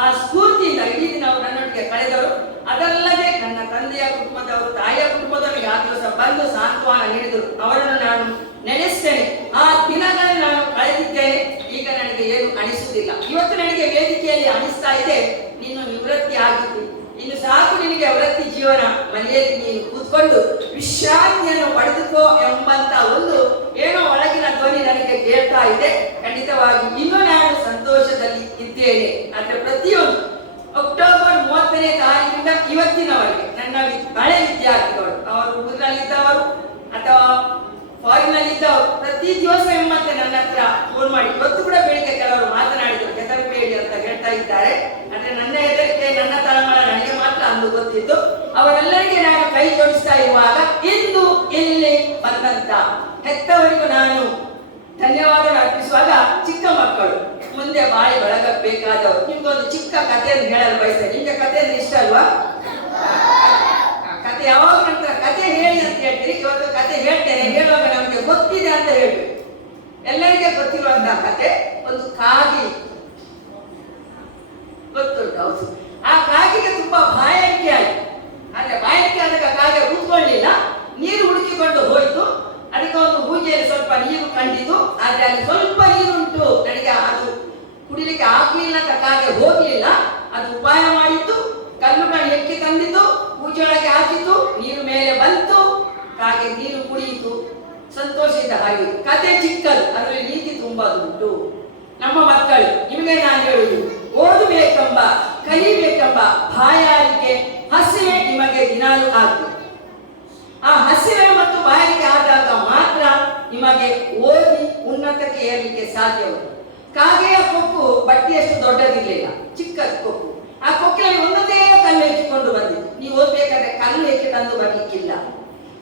ಆ ಸ್ಫೂರ್ತಿಯಿಂದ ಇಡೀ ದಿನ ಅವರು ನನ್ನೊಟ್ಟಿಗೆ ಕಳೆದವರು. ಅದಲ್ಲದೆ ನನ್ನ ತಂದೆಯ ಕುಟುಂಬದವರು, ತಾಯಿಯ ಕುಟುಂಬದವರಿಗೆ ಆ ದಿವಸ ಬಂದು ಸಾಂತ್ವನ ನೀಡಿದರು. ಅವರನ್ನು ನಾನು ನೆನೆಸ್ತೇನೆ. ಆ ದಿನಗಳನ್ನು ನಾನು ಕಳೆದಿದ್ದೇನೆ. ಈಗ ನನಗೆ ಏನು ಅನಿಸುವುದಿಲ್ಲ. ಇವತ್ತು ನನಗೆ ವೇದಿಕೆಯಲ್ಲಿ ಅನಿಸ್ತಾ ಇದೆ, ನೀನು ನಿವೃತ್ತಿ ಆಗಿದ್ದು, ಇನ್ನು ಸಾಕು ನಿನಗೆ ವೃತ್ತಿ ಜೀವನ, ಮನೆಯಲ್ಲಿ ನೀನು ಕೂತ್ಕೊಂಡು ವಿಶ್ರಾಂತಿಯನ್ನು ಪಡೆದುಕೋ ಎಂಬಂತ ಒಂದು ಏನೋ ಒಳಗಿನ ಧ್ವನಿ ನನಗೆ ಕೇಳ್ತಾ ಇದೆ. ಖಂಡಿತವಾಗಿ ಇನ್ನೂ ನಾನು ಸಂತೋಷದಲ್ಲಿ ಇದ್ದೇನೆ. ಆದ್ರೆ ಪ್ರತಿಯೊಂದು ಅಕ್ಟೋಬರ್ 30ನೇ ತಾರೀಕಿಂದ ಇವತ್ತಿನವರೆಗೆ ನನ್ನ ಹಳೆ ವಿದ್ಯಾರ್ಥಿಗಳು, ಅವರು ಊರಿನಲ್ಲಿದ್ದವರು ಅಥವಾ ಫಾರಿನಲ್ಲಿದ್ದವರು, ಪ್ರತಿ ದಿವಸ ಎಂಬಂತೆ ನನ್ನ ಹತ್ರ ಫೋನ್ ಮಾಡಿ, ಇವತ್ತು ಕೂಡ ಬೆಳಿಗ್ಗೆ ಕೆಲವರು ಮಾತನಾಡಿದರು, ಹೆದರಬೇಡಿ ಅಂತ ಹೇಳ್ತಾ ಇದ್ದಾರೆ. ಆದ್ರೆ ನನ್ನ ಹೆದರಿಕೆ, ನನ್ನ ತಳಮಳ ನನಗೆ ಮಾತ್ರ ಅಂದು ಗೊತ್ತಿತ್ತು. ಅವರೆಲ್ಲರಿಗೆ ನಾನು ಕೈ ಜೋಡಿಸ್ತಾ ಇರುವಾಗ ಇಂದು ಇಲ್ಲಿ ಬಂದಂತ ಹೆತ್ತವರಿಗೂ ನಾನು ಧನ್ಯವಾದ ಅರ್ಪಿಸುವಾಗ, ಚಿಕ್ಕ ಮಕ್ಕಳು ಮುಂದೆ ಬಾಳಿ ಬೆಳಗಬೇಕಾದವರು, ನಿಮ್ಗೊಂದು ಚಿಕ್ಕ ಕಥೆಯನ್ನು ಹೇಳಲು ಬಯಸ್ತೇನೆ. ನಿಮ್ಗೆ ಕಥೆ ಅಂದ್ರೆ ಇಷ್ಟ ಅಲ್ವಾ? ಕಥೆ ಯಾವಾಗ ನಂತರ ಕಥೆ ಹೇಳಿ ಅಂತ ಹೇಳ್ತೀರಿ. ಇವತ್ತು ಕಥೆ ಹೇಳ್ತೇನೆ. ಹೇಳುವಾಗ ನಮಗೆ ಗೊತ್ತಿದೆ ಅಂತ ಹೇಳ್ಬೇಕು. ಎಲ್ಲರಿಗೆ ಗೊತ್ತಿರುವಂತಹ ಕಥೆ. ಒಂದು ಕಾಗಿ ಗೊತ್ತುಂಟು. ಹೌದು, ಆ ಕಾಗಿಗೆ ತುಂಬಾ ಬಾಯಾರಿಕೆ ಆಯ್ತು. ಆದ್ರೆ ಬಾಯಾರಿಕೆ ಆದಾಗ ಕಾಗೆ ಕೂತ್ಕೊಳ್ಳಿಲ್ಲ, ನೀರು ಹುಡುಕಿಕೊಂಡು ಹೋಯ್ತು. ಅದಕ್ಕೆ ಒಂದು ಹೂಜೆಯಲ್ಲಿ ಸ್ವಲ್ಪ ನೀರು ಕಂಡಿತು. ಆದ್ರೆ ಅಲ್ಲಿ ಸ್ವಲ್ಪ ನೀರುಂಟು, ನನಗೆ ಅದು ಕುಡಿಲಿಕ್ಕೆ ಆಗ್ಲಿಲ್ಲ ಅಂತ ಕಾಗೆ ಹೋಗ್ಲಿಲ್ಲ. ಅದು ಉಪಾಯ ಮಾಡಿತ್ತು, ಕಲ್ಲುಗಳನ್ನು ಎಕ್ಕಿ ತಂದಿತು, ಹೂಜೆಯೊಳಗೆ ಹಾಕಿತು, ನೀರು ಮೇಲೆ ಬಂತು, ಕಾಗೆ ನೀರು ಕುಡಿಯಿತು, ಸಂತೋಷದಿಂದ ಹಾಗೆ. ಕತೆ ಚಿಕ್ಕದು, ಅದರಲ್ಲಿ ನೀತಿ ತುಂಬಾ ಉಂಟು. ನಮ್ಮ ಮಕ್ಕಳು, ನಿಮಗೆ ನಾನು ಹೇಳುವುದು, ಓದಬೇಕೆಂಬ, ಕಲಿಬೇಕೆಂಬ ಬಾಯಾರಿಕೆ, ಹಸಿವೆ ನಿಮಗೆ ದಿನಾಲು ಆಗಬೇಕು. ಆ ಹಸಿವೆ ಮತ್ತು ಬಾಯಾರಿಕೆ ಆದಾಗ ಮಾತ್ರ ನಿಮಗೆ ಓದಿ ಉನ್ನತಕ್ಕೆ ಏರಲಿಕ್ಕೆ ಸಾಧ್ಯವು. ಕಾಗೆಯ ಕೊಕ್ಕು ಬಟ್ಟೆಯಷ್ಟು ದೊಡ್ಡದಿರಲಿಲ್ಲ, ಚಿಕ್ಕದ ಕೊಕ್ಕು. ಆ ಕೊಕ್ಕಿನಲ್ಲಿ ಒಂದೊಂದೇ ಕಲ್ಲು ಎಕ್ಕಿಕೊಂಡು ಬಂದಿತ್ತು. ನೀವು ಓದ್ಬೇಕಾದ್ರೆ ಕಲ್ಲು ಎಕ್ಕಿ ತಂದು ಬರ್ಲಿಕ್ಕಿಲ್ಲ.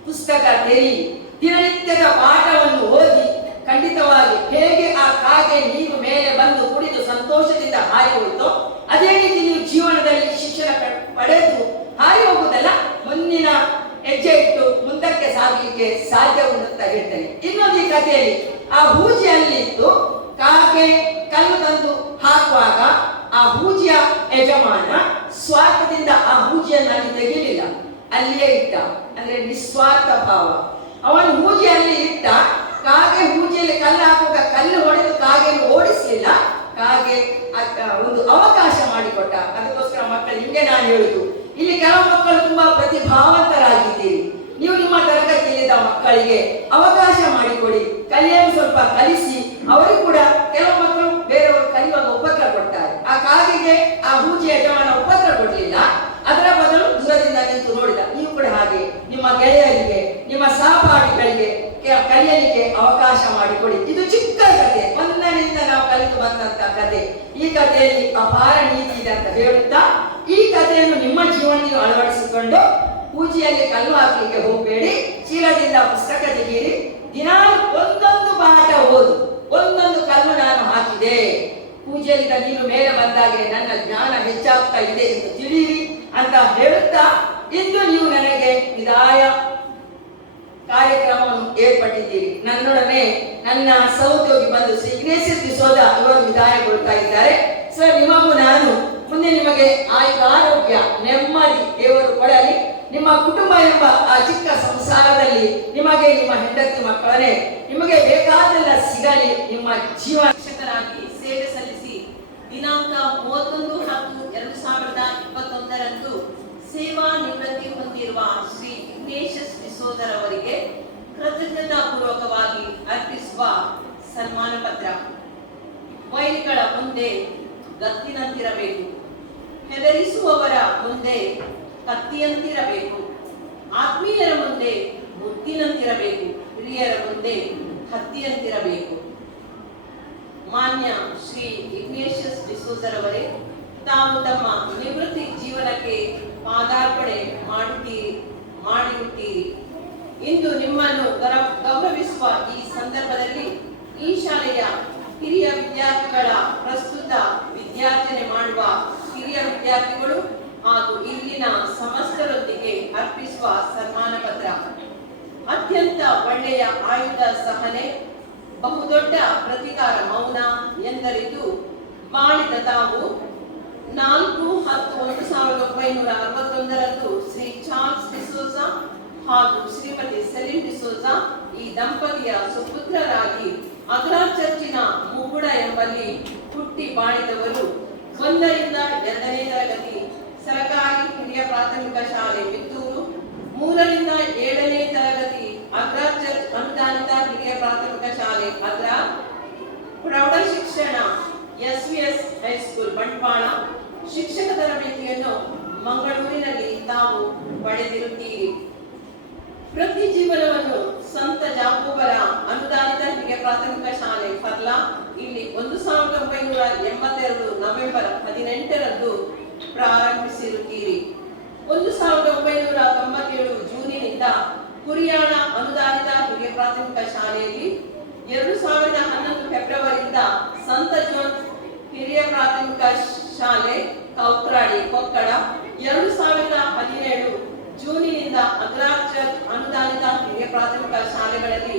ಪುಸ್ತಕ ತೆರಿ, ದಿನನಿತ್ಯದ ಪಾಠವನ್ನು ಓದಿ, ಖಂಡಿತವಾಗಿ ಹೇಗೆ ಆ ಕಾಗೆ ನೀರು ಮೇಲೆ ಬಂದು ಕುಡಿದು ಸಂತೋಷದಿಂದ ಹಾರಿ ಹೋಯಿತು, ಅದೇ ರೀತಿ ನೀವು ಜೀವನದಲ್ಲಿ ಶಿಕ್ಷಣ ಪಡೆದು ಹಾರಿ ಹೋಗುವುದಲ್ಲ, ಮುಂದಿನ ಹೆಜ್ಜೆ ಇಟ್ಟು ಮುಂದಕ್ಕೆ ಸಾಗಲಿಕ್ಕೆ ಸಾಧ್ಯ ಉಂಟು ಹೇಳ್ತೇನೆ. ಇನ್ನೊಂದು ಈ ಕಥೆಯಲ್ಲಿ ಆ ಹೂಜಿಯಲ್ಲಿದ್ದು ಕಾಗೆ ಕಲ್ಲು ತಂದು ಹಾಕುವಾಗ ಆ ಹೂಜಿಯ ಯಜಮಾನ ಸ್ವಾರ್ಥದಿಂದ ಆ ಹೂಜಿಯನ್ನು ಅಲ್ಲಿ ತೆಗಿಲಿಲ್ಲ, ಅಲ್ಲಿಯೇ ಇಟ್ಟ. ಅಂದ್ರೆ ನಿಸ್ವಾರ್ಥ ಭಾವ. ಅವನು ಹೂಜಿಯಲ್ಲಿ ಇಟ್ಟ. ಕಾಗೆ ಹೂಜಿಯಲ್ಲಿ ಕಲ್ಲು ಹಾಕುವಾಗ ಕಲ್ಲು ಹೊಡೆದು ಕಾಗೆಯನ್ನು ಓಡಿಸಲಿಲ್ಲ, ಕಾಗೆ ಒಂದು ಅವಕಾಶ ಮಾಡಿಕೊಟ್ಟ. ಅದಕ್ಕೋಸ್ಕರ ಮಕ್ಕಳು, ನಿಮಗೆ ನಾನು ಹೇಳುದು, ಇಲ್ಲಿ ಕೆಲವು ಮಕ್ಕಳು ತುಂಬಾ ಪ್ರತಿಭಾವಂತರಾಗಿದ್ದೀರಿ. ನೀವು ನಿಮ್ಮ ತರಗತಿಯಲ್ಲಿದ್ದ ಮಕ್ಕಳಿಗೆ ಅವಕಾಶ ಮಾಡಿಕೊಡಿ, ಕಲಿಯಲು ಸ್ವಲ್ಪ ಕಲಿಸಿ, ಅವರಿಗೂ ಕೂಡ ಕೆಲವು ಮಕ್ಕಳು ಬೇರೆಯವರು ಕರೆಯುವಾಗ ಉಪದ್ರ ಕೊಡ್ತಾರೆ. ಆ ಕಾಗೆಗೆ ಆ ಹೂಜಿ ಯಜಮಾನ ಉಪದ್ರ ಕೊಡ್ಲಿಲ್ಲ, ಅದರ ಬದಲು ದೂರದಿಂದ ನಿಂತು ನೋಡಿದ. ನೀವು ಕೂಡ ಹಾಗೆ ನಿಮ್ಮ ಗೆಳೆಯರಿಗೆ, ನಿಮ್ಮ ಸಹಪಾಠಿಗಳಿಗೆ ಕಲಿಯಲಿಕ್ಕೆ ಅವಕಾಶ ಮಾಡಿಕೊಡಿ. ಇದು ಚಿಕ್ಕ ಕಥೆ, ಒಂದರಿಂದ ನಾವು ಕಲಿತು ಬಂದಂತ ಕಥೆ. ಈ ಕಥೆಯಲ್ಲಿ ಅಪಾರ ನೀತಿ ಇದೆ ಅಂತ ಹೇಳುತ್ತಾ, ಈ ಕಥೆಯನ್ನು ನಿಮ್ಮ ಜೀವನದಲ್ಲಿ ಅಳವಡಿಸಿಕೊಂಡು ಪೂಜೆಯಲ್ಲಿ ಕಲ್ಲು ಹಾಕಲಿಕ್ಕೆ ಹೋಗಬೇಡಿ. ಚೀಲದಿಂದ ಪುಸ್ತಕ ತೆಗೀರಿ, ದಿನಾಲು ಒಂದೊಂದು ಪಾಠ ಓದು. ಒಂದೊಂದು ಕಲ್ಲು ನಾನು ಹಾಕಿದೆ, ಪೂಜೆಯಿಂದ ನೀನು ಮೇಲೆ ಬಂದಾಗೆ ನನ್ನ ಜ್ಞಾನ ಹೆಚ್ಚಾಗ್ತಾ ಇದೆ ಎಂದು ತಿಳಿಯಿರಿ ಅಂತ ಹೇಳುತ್ತಾ, ಇಂದು ನೀವು ನನಗೆ ವಿದಾಯ ಕಾರ್ಯಕ್ರಮವನ್ನು ಏರ್ಪಟ್ಟಿದ್ದೀರಿ. ನನ್ನೊಡನೆ ನನ್ನ ಸಹೋದ್ಯೋಗಿ ಬಂದು ಶ್ರೀ ಇಗ್ನೇಷಿಯಸ್ ಡಿಸೋಜ ಇವರು ವಿದಾಯಗೊಳ್ತಾ ಇದ್ದಾರೆ. ಸರ್, ನಿಮಗೂ ನಾನು ಮುಂದೆ ನಿಮಗೆ ಆರೋಗ್ಯ, ನೆಮ್ಮದಿ ದೇವರು ಕೊಡಲಿ. ನಿಮ್ಮ ಕುಟುಂಬ ಎಂಬ ಆ ಚಿಕ್ಕ ಸಂಸಾರದಲ್ಲಿ ನಿಮಗೆ ನಿಮ್ಮ ಹೆಂಡತಿ ಮಕ್ಕಳನ್ನೇ ನಿಮಗೆ ಬೇಕಾದೆಲ್ಲ ಸಿಗಲಿ. ನಿಮ್ಮ ಜೀವನ ಶಿಕ್ಷಕರಾಗಿ ಸೇವೆ ಸಲ್ಲಿಸಿ ದಿನಾಂಕ 31/10/2021 ಸೇವಾ ನಿವೃತ್ತಿ ಹೊಂದಿರುವ ಶ್ರೀ ಇಗ್ನೇಷಿಯಸ್ ಡಿಸೋಜರವರಿಗೆ ಕೃತಜ್ಞತಾ ಪೂರ್ವಕವಾಗಿ ಅರ್ಪಿಸುವ ಸನ್ಮಾನ ಪತ್ರ. ವೈರಿಗಳ ಮುಂದೆ ಗತ್ತಿನಂತಿರಬೇಕು, ಹೆದರಿಸುವವರ ಮುಂದೆ ಕತ್ತಿಯಂತಿರಬೇಕು, ಆತ್ಮೀಯರ ಮುಂದೆ ಮುತ್ತಿನಂತಿರಬೇಕು, ಹಿರಿಯರ ಮುಂದೆ ಹತ್ತಿಯಂತಿರಬೇಕು. ಮಾನ್ಯ ಶ್ರೀ ಇಗ್ನೇಷಿಯಸ್ ಡಿಸೋಜರವರೇ, ತಾವು ತಮ್ಮ ನಿವೃತ್ತಿ ಜೀವನಕ್ಕೆ ಪಾದಾರ್ಪಣೆ ಮಾಡಿರುತ್ತೀರಿ. ಇಂದು ನಿಮ್ಮನ್ನು ಗೌರವಿಸುವ ಈ ಸಂದರ್ಭದಲ್ಲಿ ಈ ಶಾಲೆಯ ಹಿರಿಯ ವಿದ್ಯಾರ್ಥಿಗಳ ಪ್ರಸ್ತುತ ವಿದ್ಯಾರ್ಜನೆ ಮಾಡುವ ಹಿರಿಯ ವಿದ್ಯಾರ್ಥಿಗಳು ಹಾಗೂ ಇಲ್ಲಿನ ಸಮಸ್ತರೊಂದಿಗೆ ಅರ್ಪಿಸುವ ಸನ್ಮಾನ ಪತ್ರ. ಅತ್ಯಂತ ಒಳ್ಳೆಯ ಆಯುಧ ಸಹನೆ, ಬಹುದೊಡ್ಡ ಪ್ರತಿಕಾರ ಮೌನ ಎಂದರಿತು ಬಾಳಿದ ತಾವು 4/10/1961 ಶ್ರೀ ಚಾರ್ಲ್ಸ್ ಡಿಸೋಜ ಹಾಗೂ ಶ್ರೀಮತಿ ಸೆಲಿನ್ ಡಿಸೋಜ ಈ ದಂಪತಿಯ ಸುಪುತ್ರರಾಗಿ ಅಗ್ರಾರ್ ಚರ್ಚಿನ ಮುಗುಡ ಎಂಬಲ್ಲಿ ಹುಟ್ಟಿ ಬಾಳಿದವರು. 1ರಿಂದ 2ನೇ ತರಗತಿ ಸರಕಾರಿ ಹಿರಿಯ ಪ್ರಾಥಮಿಕ ಶಾಲೆ ಮಿತ್ತೂರು, 3ರಿಂದ 7ನೇ ತರಗತಿ ಅಗ್ರಾರ್ ಚರ್ಚ್ ಅನುದಾನಿತ ಹಿರಿಯ ಪ್ರಾಥಮಿಕ ಶಾಲೆ ಅಗ್ರಾರ್, ಪ್ರೌಢ ಶಿಕ್ಷಣ SVS ಹೈಸ್ಕೂಲ್ ಬಂಟ್ವಾಳ. ಶಿಕ್ಷಕ ತರಬೇತಿಯನ್ನು ಮಂಗಳೂರಿನಲ್ಲಿ ತಾವು ಪಡೆದಿರುತ್ತೀರಿ. ವೃತ್ತಿ ಜೀವನವನ್ನು ಸಂತ ಜಾಕೋಬರ ಅನುದಾನಿತ ಹಿರಿಯ ಪ್ರಾಥಮಿಕ ಶಾಲೆ ಫರ್ಲಾ ಇಲ್ಲಿ 1982 ನವೆಂಬರ್ 18ರಂದು ಪ್ರಾರಂಭಿಸಿರುತ್ತೀರಿ. 1997 ಜೂನಿನಿಂದ ಕುರಿಯಾಣ ಅನುದಾನಿತ ಹಿರಿಯ ಪ್ರಾಥಮಿಕ ಶಾಲೆಯಲ್ಲಿ, 2011 ಫೆಬ್ರವರಿಯಿಂದ ಸಂತ ಜೋನ್ ಹಿರಿಯ ಪ್ರಾಥಮಿಕ ಶಾಲೆ ಕೌಕ್ರಾಡಿ ಕೊಕ್ಕಡ, 2017 ಜೂನಿನಿಂದ ಅಗ್ರಾರ್ ಚರ್ಚ್ ಅನುದಾನಿತ ಹಿರಿಯ ಪ್ರಾಥಮಿಕ ಶಾಲೆಗಳಲ್ಲಿ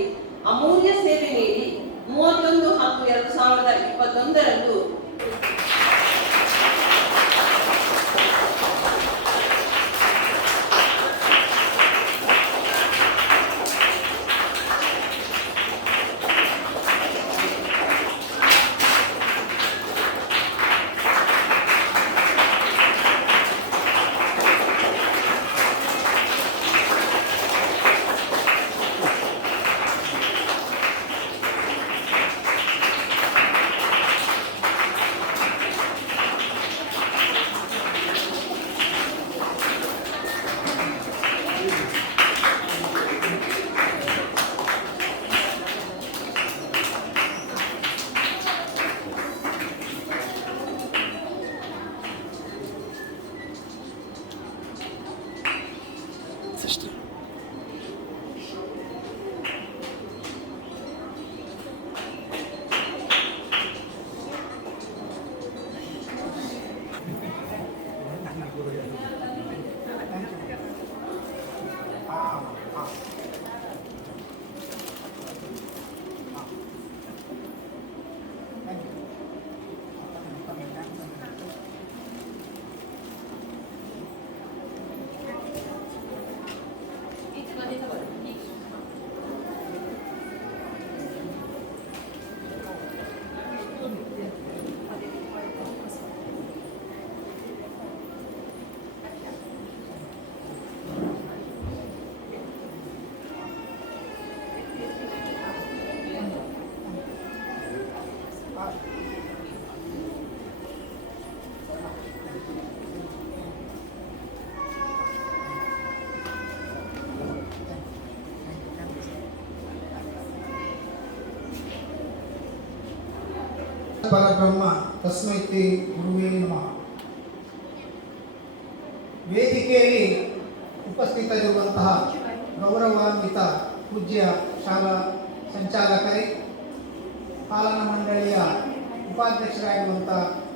ಅಮೂಲ್ಯ ಸೇವೆ ನೀಡಿ 31/10/2021 ಪರಬ್ರಹ್ಮ ತಸ್ಮೈ ಶ್ರೀ ಗುರುವೇ ನಮಃ. ವೇದಿಕೆಯಲ್ಲಿ ಉಪಸ್ಥಿತರಿರುವಂತಹ ಗೌರವಾನ್ವಿತ ಪೂಜ್ಯ ಶಾಲಾ ಸಂಚಾಲಕರೇ, ಪಾಲನಾ ಮಂಡಳಿಯ ಉಪಾಧ್ಯಕ್ಷರಾಗಿರುವಂಥ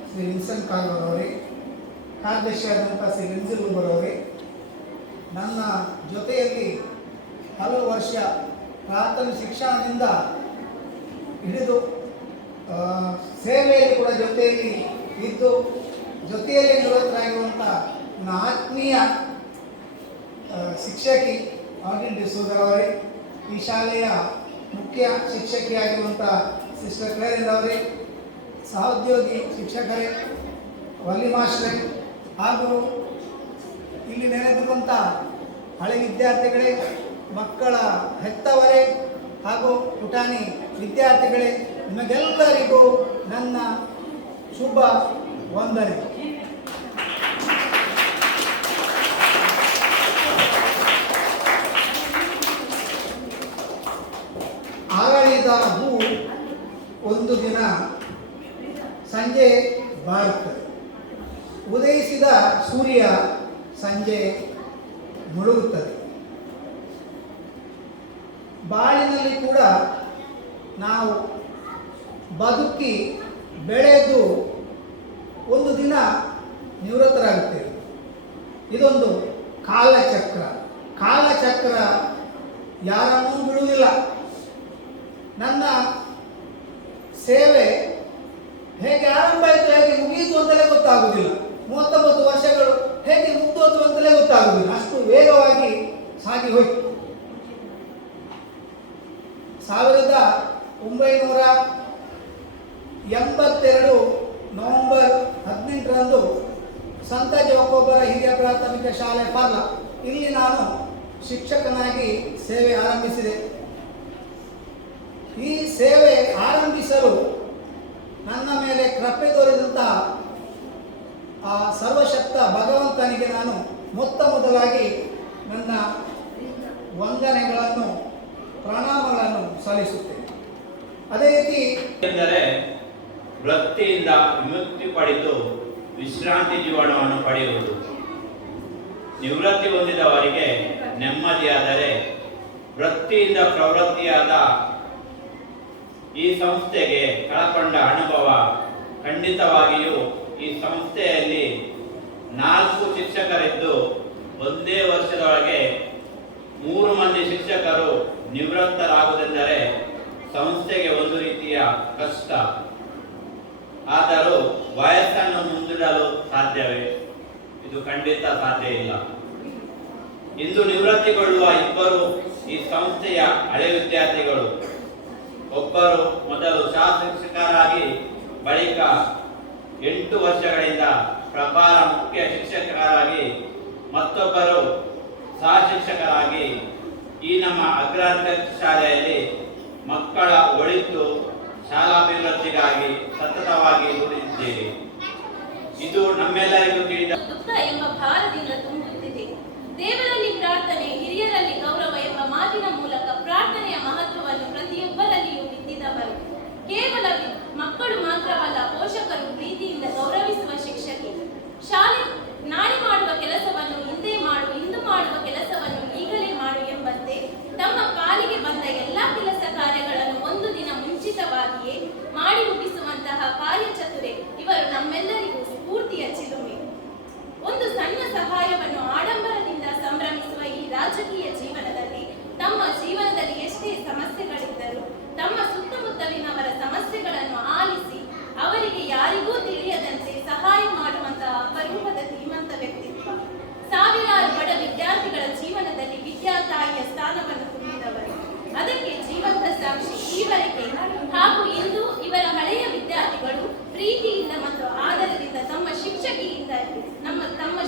ಶ್ರೀ ವಿನ್ಸೆಂಟ್ ಕಾರ್ವರ್ ಅವರೇ, ಕಾರ್ಯದರ್ಶಿಯಾದಂಥ ಶ್ರೀ ರೆನ್ಸಿಲ್ ಅವರೇ, ನನ್ನ ಜೊತೆಯಲ್ಲಿ ಹಲವು ವರ್ಷ ಪ್ರಾಥಮಿಕ ಶಿಕ್ಷಣದಿಂದ ಹಿಡಿದು ಸೇವೆಯಲ್ಲಿ ಕೂಡ ಜೊತೆಯಲ್ಲಿ ಇದ್ದು ಜೊತೆಯಲ್ಲಿ ನಿರತರಾಗಿರುವಂಥ ನನ್ನ ಆತ್ಮೀಯ ಶಿಕ್ಷಕಿ ಆರ್ಡಿನ್ ಡಿಸೋಜರ್ ಅವರೇ, ಈ ಶಾಲೆಯ ಮುಖ್ಯ ಶಿಕ್ಷಕಿಯಾಗಿರುವಂಥ ಸಿಸ್ಟರ್ ಕ್ಲೇರೆನ್ ಅವರೇ, ಸಹೋದ್ಯೋಗಿ ಶಿಕ್ಷಕರೇ, ವಲ್ಲಿ ಮಾಸ್ಟರೇ, ಹಾಗೂ ಇಲ್ಲಿ ನೆರೆದಿರುವಂಥ ಹಳೆ ವಿದ್ಯಾರ್ಥಿಗಳೇ, ಮಕ್ಕಳ ಹೆತ್ತವರೇ ಹಾಗೂ ಪುಟಾಣಿ ವಿದ್ಯಾರ್ಥಿಗಳೇ, ನಿಮಗೆಲ್ಲರಿಗೂ ನನ್ನ ಶುಭ ವಂದನೆ. ಅರಳಿದ ಹೂ ಒಂದು ದಿನ ಸಂಜೆ ಬಾಳುತ್ತದೆ, ಉದಯಿಸಿದ ಸೂರ್ಯ ಸಂಜೆ ಮುಳುಗುತ್ತದೆ. ಬಾಳಿನಲ್ಲಿ ಕೂಡ ನಾವು ಬದುಕಿ ಬೆಳೆದು ಒಂದು ದಿನ ನಿವೃತ್ತರಾಗುತ್ತೇವೆ. ಇದೊಂದು ಕಾಲಚಕ್ರ. ಕಾಲಚಕ್ರ ಯಾರನ್ನೂ ಬಿಡುವುದಿಲ್ಲ. ನನ್ನ ಸೇವೆ ಹೇಗೆ ಆರಂಭ ಆಯಿತು, ಹೇಗೆ ಮುಗಿಯಿತು ಅಂತಲೇ ಗೊತ್ತಾಗುವುದಿಲ್ಲ. 39 ವರ್ಷಗಳು ಹೇಗೆ ಮುಗಿದೋದು ಅಂತಲೇ ಗೊತ್ತಾಗುವುದಿಲ್ಲ. ಅಷ್ಟು ವೇಗವಾಗಿ ಸಾಗಿ ಹೋಯಿತು. 1982 ನವೆಂಬರ್ 18ರಂದು ಸಂತ ಜೋಕೋಬರ ಹಿರಿಯ ಪ್ರಾಥಮಿಕ ಶಾಲೆ ಪಾರ್ಲ ಇಲ್ಲಿ ನಾನು ಶಿಕ್ಷಕನಾಗಿ ಸೇವೆ ಆರಂಭಿಸಿದೆ. ಈ ಸೇವೆ ಆರಂಭಿಸಲು ನನ್ನ ಮೇಲೆ ಕೃಪೆ ತೋರಿದಂಥ ಆ ಸರ್ವಶಕ್ತ ಭಗವಂತನಿಗೆ ನಾನು ಮೊದಲಾಗಿ ನನ್ನ ವಂದನೆಗಳನ್ನು ಪ್ರಣಾಮಗಳನ್ನು ಸಲ್ಲಿಸುತ್ತೇನೆ. ಅದೇ ರೀತಿ ಎಂದರೆ ವೃತ್ತಿಯಿಂದ ವಿಮುಕ್ತಿ ಪಡೆದು ವಿಶ್ರಾಂತಿ ಜೀವನವನ್ನು ಪಡೆಯುವುದು. ನಿವೃತ್ತಿ ಹೊಂದಿದವರಿಗೆ ನೆಮ್ಮದಿಯಾದರೆ ವೃತ್ತಿಯಿಂದ ಪ್ರವೃತ್ತಿಯಾದ ಈ ಸಂಸ್ಥೆಗೆ ಕಳಕೊಂಡ ಅನುಭವ ಖಂಡಿತವಾಗಿಯೂ ಈ ಸಂಸ್ಥೆಯಲ್ಲಿ 4 ಶಿಕ್ಷಕರಿದ್ದು ಒಂದೇ ವರ್ಷದೊಳಗೆ 3 ಮಂದಿ ಶಿಕ್ಷಕರು ನಿವೃತ್ತರಾಗುವುದೆಂದರೆ ಸಂಸ್ಥೆಗೆ ಒಂದು ರೀತಿಯ ಕಷ್ಟ. ಆದರೂ ವಯಸ್ಸನ್ನು ಮುಂದೂಡಲು ಸಾಧ್ಯವೇ? ಇದು ಖಂಡಿತ ಸಾಧ್ಯ ಇಲ್ಲ. ಇಂದು ನಿವೃತ್ತಿಗೊಳ್ಳುವ 2 ಈ ಸಂಸ್ಥೆಯ ಹಳೆ ವಿದ್ಯಾರ್ಥಿಗಳು. ಒಬ್ಬರು ಮೊದಲು ಸಹ ಶಿಕ್ಷಕರಾಗಿ ಬಳಿಕ 8 ವರ್ಷಗಳಿಂದ ಪ್ರಭಾರ ಮುಖ್ಯ ಶಿಕ್ಷಕರಾಗಿ, ಮತ್ತೊಬ್ಬರು ಸಹ ಶಿಕ್ಷಕರಾಗಿ ಈ ನಮ್ಮ ಅಗ್ರಾಂತರ ಶಾಲೆಯಲ್ಲಿ ಮಕ್ಕಳ ಒಳಿತು ಶಾಲಾಭಿವೃದ್ಧಿಗಾಗಿ ಸತತವಾಗಿ ದುಡಿದಿದ್ದೇವೆ. ಇದು ನಮ್ಮೆಲ್ಲರಿಗೂ ತಿಳಿದ ದುಃಖ ಎಂಬ ಭಾರದಿಂದ ತುಂಬುತ್ತಿದೆ. ದೇವರಲ್ಲಿ ಪ್ರಾರ್ಥನೆ, ಹಿರಿಯರಲ್ಲಿ ಗೌರವ ಎಂಬ ಮಾತಿನ ಮೂಲಕ ಪ್ರಾರ್ಥನೆಯ ಮಹತ್ವವನ್ನು ಪ್ರತಿಯೊಬ್ಬರಲ್ಲಿಯೂ ಬಿತ್ತಿದವರು. ಕೇವಲ ಮಕ್ಕಳು ಮಾತ್ರವಲ್ಲ, ಪೋಷಕರು ಪ್ರೀತಿಯಿಂದ ಗೌರವಿಸುವ ಶಿಕ್ಷಕಿ. ಶಾಲೆ ನಾಳೆ ಮಾಡುವ ಕೆಲಸವನ್ನು ಇಂದೇ ಮಾಡು, ಇಂದು ಮಾಡುವ ಕೆಲಸವನ್ನು ಈಗಲೇ ಮಾಡು ಎಂಬಂತೆ ತಮ್ಮ ಪಾಲಿಗೆ ಬಂದ ಎಲ್ಲಾ ಕೆಲಸ ಕಾರ್ಯಗಳನ್ನು ಒಂದು ದಿನ ಮುಂಚಿತವಾಗಿಯೇ ಮಾಡಿ ಮುಗಿಸುವಂತಹ ಕಾರ್ಯಚತುರೆ ಇವರು ನಮ್ಮೆಲ್ಲರಿಗೂ ಸ್ಫೂರ್ತಿಯ ಚಿಲುಮೆ. ಒಂದು ಸಣ್ಣ ಸಹಾಯವನ್ನು ಆಡಂಬರದಿಂದ ಸಂಭ್ರಮಿಸುವ ಈ ರಾಜಕೀಯ ಜೀವನದಲ್ಲಿ ತಮ್ಮ ಜೀವನದಲ್ಲಿ ಎಷ್ಟೇ ಸಮಸ್ಯೆಗಳಿದ್ದರೂ ತಮ್ಮ ಸುತ್ತಮುತ್ತಲಿನವರ ಸಮಸ್ಯೆಗಳನ್ನು ಆಲಿಸಿ ಅವರಿಗೆ ಯಾರಿಗೂ ತಿಳಿಯದಂತೆ ಸಹಾಯ ಮಾಡುವಂತಹ ಅಪರೂಪದ ಧೀಮಂತ ವ್ಯಕ್ತಿತ್ವ. ಸಾವಿರಾರು ಬಡ ವಿದ್ಯಾರ್ಥಿಗಳ ಜೀವನದಲ್ಲಿ ವಿದ್ಯಾತಾಯಿಯ ಸ್ಥಾನವನ್ನು ತುಂಬಿದವರು. ಅದಕ್ಕೆ ಜೀವಂತ ಸಾಕ್ಷಿ ಈವರೆಗೆ ಹಾಗೂ ಇಂದು ಇವರ ಹಳೆಯ ವಿದ್ಯಾರ್ಥಿಗಳು ಪ್ರೀತಿಯಿಂದ ಮತ್ತು ಆದರದಿಂದ ತಮ್ಮ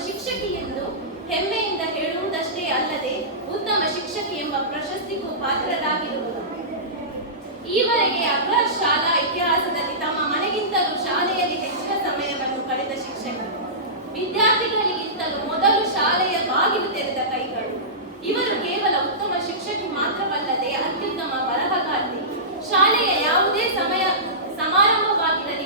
ಶಿಕ್ಷಕಿ ಎಂದು ಹೆಮ್ಮೆಯಿಂದ ಹೇಳುವುದಷ್ಟೇ ಅಲ್ಲದೆ ಉತ್ತಮ ಶಿಕ್ಷಕಿ ಎಂಬ ಪ್ರಶಸ್ತಿಗೂ ಪಾತ್ರರಾಗಿರುವುದು. ಈವರೆಗೆ ಅಗ್ರ ಶಾಲಾ ಇತಿಹಾಸದಲ್ಲಿ ತಮ್ಮ ಮನೆಗಿಂತಲೂ ಶಾಲೆಯಲ್ಲಿ ಹೆಚ್ಚಿನ ಸಮಯವನ್ನು ಕಳೆದ ಶಿಕ್ಷಕರು, ವಿದ್ಯಾರ್ಥಿಗಳಿಗಿಂತಲೂ ಮೊದಲು ಶಾಲೆಯ ಬಾಗಿಲು ತೆರೆದ ಕೈಗಳು. ಇವರು ಕೇವಲ ಉತ್ತಮ ಶಿಕ್ಷಕಿ ಮಾತ್ರವಲ್ಲದೆ ಅತ್ಯುತ್ತಮ ಬರಹಗಾರ್ತಿ. ಶಾಲೆಯ ಯಾವುದೇ ಸಮಾರಂಭವಾಗಿರಲಿ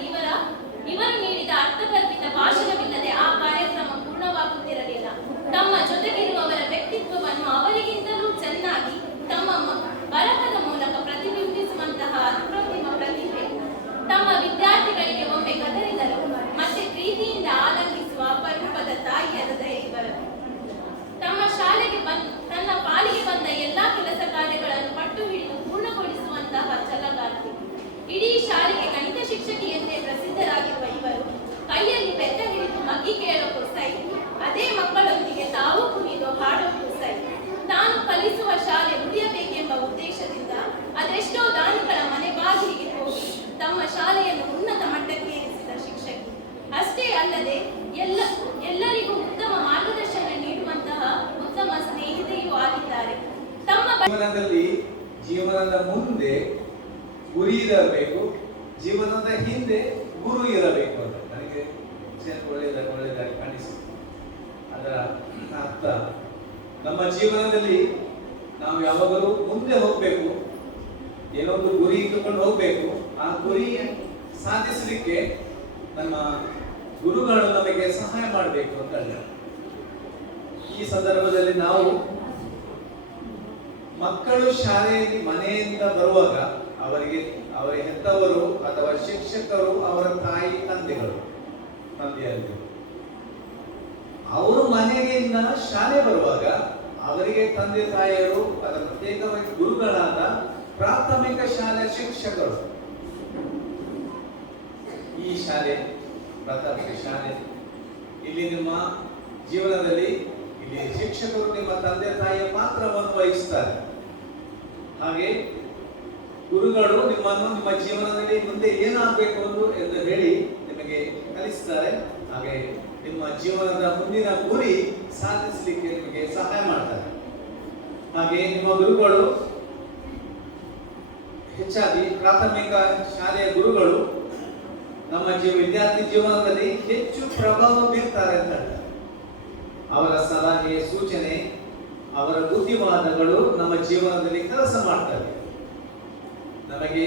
ಇಡೀ ಶಾಲೆಗೆ ಗಣಿತ ಶಿಕ್ಷಕಿಯಂತೆ ಪ್ರಸಿದ್ಧರಾಗಿರುವ ಇವರು ಕೈಯಲ್ಲಿ ಬೆತ್ತ ಹಿಡಿದು ಮಗ್ಗಿ ಕೇಳೋಕ್ಕೂ ಸೈ, ಅದೇ ಮಕ್ಕಳೊಂದಿಗೆ ತಾವು ಕುಣಿದು ಹಾಡೋಕ್ಕೂ ಸೈ. ತಾನು ಕಲಿಸುವ ಶಾಲೆ ಉಳಿಯಬೇಕೆಂಬ ಉದ್ದೇಶದಿಂದ ಅದೆಷ್ಟೋ ದಾನಿಗಳ ಮನೆ ಬಾಗಿಲಿಗೆ ಹೋಗಿ ತಮ್ಮ ಶಾಲೆಯನ್ನು ಉನ್ನತ ಮಟ್ಟಕ್ಕೆ ಏರಿಸಿದ ಶಿಕ್ಷಕಿ. ಅಷ್ಟೇ ಅಲ್ಲದೆ ಎಲ್ಲರಿಗೂ ಉತ್ತಮ ಮಾರ್ಗದರ್ಶನ ನೀಡುವಂತಹ ಉತ್ತಮ ಸ್ನೇಹಿತೆಯೂ ಆಗಿದ್ದಾರೆ. ತಮ್ಮ ಜೀವನದ ಮುಂದೆ ಗುರಿ ಇರಬೇಕು, ಜೀವನದ ಹಿಂದೆ ಗುರು ಇರಬೇಕು ಅಂತ ನನಗೆ ಒಳ್ಳೆಯದಾಗಿ ಕಾಣಿಸಿತು. ಅದರ ಅರ್ಥ ನಮ್ಮ ಜೀವನದಲ್ಲಿ ನಾವು ಯಾವಾಗಲೂ ಮುಂದೆ ಹೋಗಬೇಕು, ಏನೋ ಒಂದು ಗುರಿ ಇಟ್ಟುಕೊಂಡು ಹೋಗಬೇಕು. ಆ ಗುರಿ ಸಾಧಿಸಲಿಕ್ಕೆ ನಮ್ಮ ಗುರುಗಳು ನಮಗೆ ಸಹಾಯ ಮಾಡಬೇಕು ಅಂತ ಹೇಳಿದರು. ಈ ಸಂದರ್ಭದಲ್ಲಿ ನಾವು ಮಕ್ಕಳು ಶಾಲೆಯಲ್ಲಿ ಮನೆಯಿಂದ ಬರುವಾಗ ಅವರ ಹೆತ್ತವರು ಅಥವಾ ಶಿಕ್ಷಕರು ಅವರ ತಾಯಿ ತಂದೆಯರು ಅವರು ಮನೆಯಿಂದ ಶಾಲೆ ಬರುವಾಗ ಅವರಿಗೆ ತಂದೆ ತಾಯಿಯರು ಅದರ ಪ್ರತ್ಯೇಕವಾಗಿ ಗುರುಗಳಾದ ಪ್ರಾಥಮಿಕ ಶಾಲೆ ಶಿಕ್ಷಕರು. ಈ ಶಾಲೆ ಪ್ರಾಥಮಿಕ ಶಾಲೆ, ಇಲ್ಲಿ ನಿಮ್ಮ ಜೀವನದಲ್ಲಿ ಇಲ್ಲಿ ಶಿಕ್ಷಕರು ನಿಮ್ಮ ತಂದೆ ತಾಯಿಯ ಪಾತ್ರವನ್ನು ವಹಿಸುತ್ತಾರೆ. ಹಾಗೆ ಗುರುಗಳು ನಿಮ್ಮನ್ನು ನಿಮ್ಮ ಜೀವನದಲ್ಲಿ ಮುಂದೆ ಏನಾಗಬೇಕು ಎಂದು ಹೇಳಿ ನಿಮಗೆ ಕಲಿಸ್ತಾರೆ. ಹಾಗೆ ನಿಮ್ಮ ಜೀವನದ ಮುಂದಿನ ಗುರಿ ಸಾಧಿಸಲಿಕ್ಕೆ ನಿಮಗೆ ಸಹಾಯ ಮಾಡ್ತಾರೆ. ಹಾಗೆ ನಿಮ್ಮ ಗುರುಗಳು ಹೆಚ್ಚಾಗಿ ಪ್ರಾಥಮಿಕ ಶಾಲೆಯ ಗುರುಗಳು ನಮ್ಮ ವಿದ್ಯಾರ್ಥಿ ಜೀವನದಲ್ಲಿ ಹೆಚ್ಚು ಪ್ರಭಾವ ಬೀರ್ತಾರೆ ಅಂತ ಹೇಳ್ತಾರೆ. ಅವರ ಸಲಹೆ, ಸೂಚನೆ, ಅವರ ಬುದ್ಧಿವಾದಗಳು ನಮ್ಮ ಜೀವನದಲ್ಲಿ ಕೆಲಸ ಮಾಡ್ತವೆ. ನಮಗೆ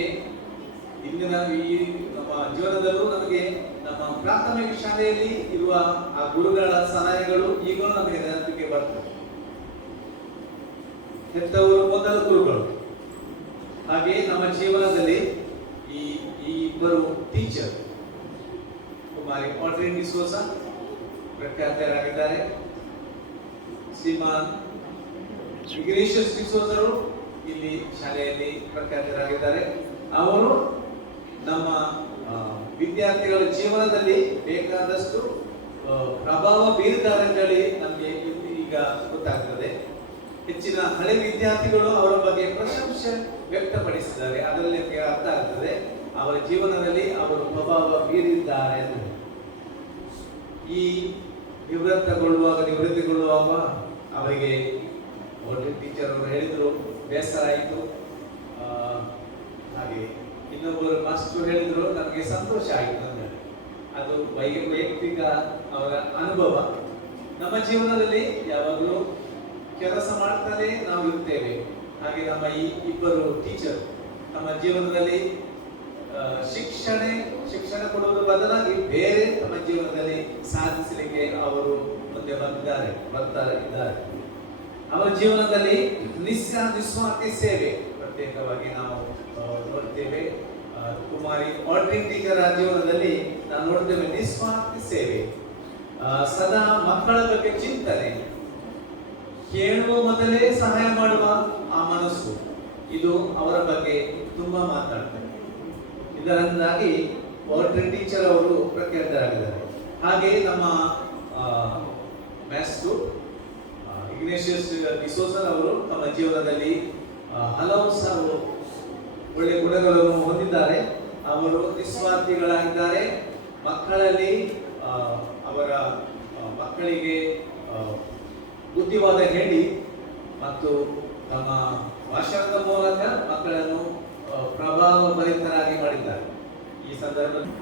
ಇಂದಿನ ಈ ನಮ್ಮ ಜೀವನದಲ್ಲೂ ನಮಗೆ ನಮ್ಮ ಪ್ರಾಥಮಿಕ ಶಾಲೆಯಲ್ಲಿ ಇರುವ ಆ ಗುರುಗಳ ಸಲಹೆಗಳು ಈಗಲೂ ನಮಗೆ ನೆನಪಿಗೆ ಬರ್ತವೆ. ಹೆತ್ತವರು ಮೊದಲ ಗುರುಗಳು. ಹಾಗೆ ನಮ್ಮ ಜೀವನದಲ್ಲಿ ಈ ಇಬ್ಬರು ಟೀಚರ್, ಕುಮಾರಿ ಆಡ್ರಿನ್ ಡಿಸೋಜಾ ಪ್ರಖ್ಯಾತರಾಗಿದ್ದಾರೆ. ಶ್ರೀಮಾನ್ ಇಗ್ನೇಷಿಯಸ್ ಡಿಸೋಜರು ಇಲ್ಲಿ ಶಾಲೆಯಲ್ಲಿ ಪ್ರಖ್ಯಾತರಾಗಿದ್ದಾರೆ. ಅವರು ನಮ್ಮ ವಿದ್ಯಾರ್ಥಿಗಳ ಜೀವನದಲ್ಲಿ ಬೇಕಾದಷ್ಟು ಪ್ರಭಾವ ಬೀರಿದ್ದಾರೆ ಅಂತೇಳಿ ನಮಗೆ ಈಗ ಗೊತ್ತಾಗ್ತದೆ. ಹೆಚ್ಚಿನ ಹಳೆ ವಿದ್ಯಾರ್ಥಿಗಳು ಅವರ ಬಗ್ಗೆ ಪ್ರಶಂಸೆ ವ್ಯಕ್ತಪಡಿಸಿದ್ದಾರೆ. ಅದರಲ್ಲಿ ನಮಗೆ ಅರ್ಥ ಆಗ್ತದೆ ಅವರ ಜೀವನದಲ್ಲಿ ಅವರು ಪ್ರಭಾವ ಬೀರಿದ್ದಾರೆ ಅಂತ. ಈ ನಿವೃತ್ತಿಗೊಳ್ಳುವಾಗ ಅವರಿಗೆ ಟೀಚರ್ ಅವರು ಹೇಳಿದ್ರು, ಬೇಸರ ಆಯಿತು. ಹಾಗೆ ಇನ್ನೊಬ್ಬರು ಮಾಸ್ಟರ್ ಹೇಳಿದ್ರು, ನಮಗೆ ಸಂತೋಷ ಆಯಿತು ಅಂತ. ಅದು ವೈಯಕ್ತಿಕ ಅವರ ಅನುಭವ. ನಮ್ಮ ಜೀವನದಲ್ಲಿ ಯಾವಾಗಲೂ ಕೆಲಸ ಮಾಡ್ತಾನೆ ನಾವು ಇರ್ತೇವೆ. ಹಾಗೆ ನಮ್ಮ ಈ ಇಬ್ಬರು ಟೀಚರ್ ನಮ್ಮ ಜೀವನದಲ್ಲಿ ಶಿಕ್ಷಣ ಕೊಡುವುದರ ಬದಲಾಗಿ ಬೇರೆ ತಮ್ಮ ಜೀವನದಲ್ಲಿ ಸಾಧಿಸಲಿಕ್ಕೆ ಅವರು ಮುಂದೆ ಬರ್ತಾ ಇದ್ದಾರೆ. ಅವರ ಜೀವನದಲ್ಲಿ ನಿಸ್ವಾರ್ಥಿ ಸೇವೆ ಪ್ರತ್ಯೇಕವಾಗಿ ನಾವು ನೋಡ್ತೇವೆ. ಕುಮಾರಿ ಆಡ್ರಿನ್ ಟೀಚರ್ ಜೀವನದಲ್ಲಿ ನಾವು ನೋಡ್ತೇವೆ ನಿಸ್ವಾರ್ಥಿ ಸೇವೆ, ಸದಾ ಮಕ್ಕಳ ಬಗ್ಗೆ ಚಿಂತನೆ, ಕೇಳುವ ಮೊದಲೇ ಸಹಾಯ ಮಾಡುವ ಆ ಮನಸ್ಸು, ಇದು ಅವರ ಬಗ್ಗೆ ತುಂಬಾ ಮಾತಾಡ್ತಾರೆ. ಇದರಿಂದಾಗಿ ಆಡ್ರಿನ್ ಟೀಚರ್ ಅವರು ಪ್ರಖ್ಯಾತರಾಗಿದ್ದಾರೆ. ಹಾಗೆ ನಮ್ಮ ಮ್ಯಾಸ್ಟ್ರು ಇಗ್ನೇಷಿಯಸ್ ಡಿಸೋಜಾ ಅವರು ತಮ್ಮ ಜೀವನದಲ್ಲಿ ಹಲವು ಸಾರು ಒಳ್ಳೆಯ ಗುಣಗಳನ್ನು ಹೊಂದಿದ್ದಾರೆ. ಅವರು ನಿಸ್ವಾರ್ಥಿಗಳಾಗಿದ್ದಾರೆ. ಮಕ್ಕಳಲ್ಲಿ ಅವರ ಮಕ್ಕಳಿಗೆ ಬುದ್ಧಿವಾದ ಹೇಳಿ ಮತ್ತು ತಮ್ಮ ಭಾಷಣದ ಮೂಲಕ ಮಕ್ಕಳನ್ನು ಪ್ರಭಾವ ಭರಿತರಾಗಿ ಮಾಡಿದ್ದಾರೆ. ಈ ಸಂದರ್ಭದಲ್ಲಿ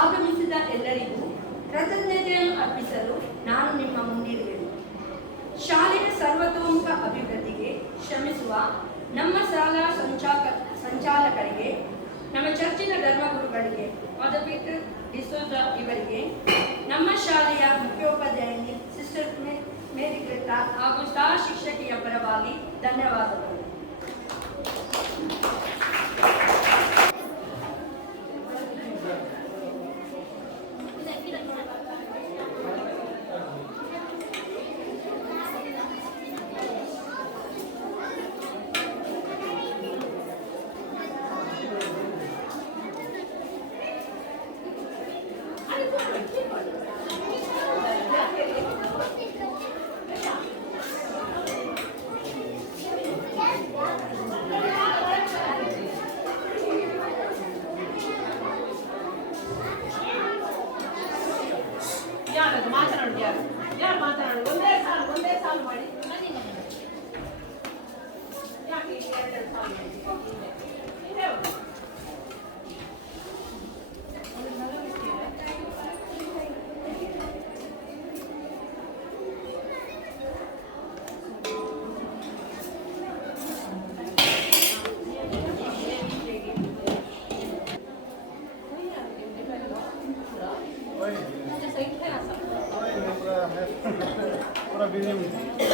ಆಗಮಿಸಿದ ಎಲ್ಲರಿಗೂ ಕೃತಜ್ಞತೆಯನ್ನು ಅರ್ಪಿಸಲು ನಾನು ನಿಮ್ಮ ಮುಂದಿರುವೆನು. ಶಾಲೆಯ ಸರ್ವತೋಮುಖ ಅಭಿವೃದ್ಧಿಗೆ ಶ್ರಮಿಸುವ ನಮ್ಮ ಶಾಲಾ ಸಂಚಾಲಕರಿಗೆ, ನಮ್ಮ ಚರ್ಚಿನ ಧರ್ಮಗುರುಗಳಿಗೆ, ಫಾದರ್ ಪೀಟರ್ ಡಿಸೋಜ ಇವರಿಗೆ, ನಮ್ಮ ಶಾಲೆಯ ಮುಖ್ಯೋಪಾಧ್ಯಾಯಿನಿ ಸಿಸ್ಟರ್ ಮೇರಿ ಗ್ರೆಟಾ ಹಾಗೂ ಸಹ ಶಿಕ್ಷಕಿಯ ಪರವಾಗಿ ಧನ್ಯವಾದಗಳು. ಯಾರು ಮಾತನಾಡು ಒಂದೇ ಸಾಲು ಮಾಡಿ ಯಾಕೆ ಎರಡು ಸಾಲು पूरा बिजी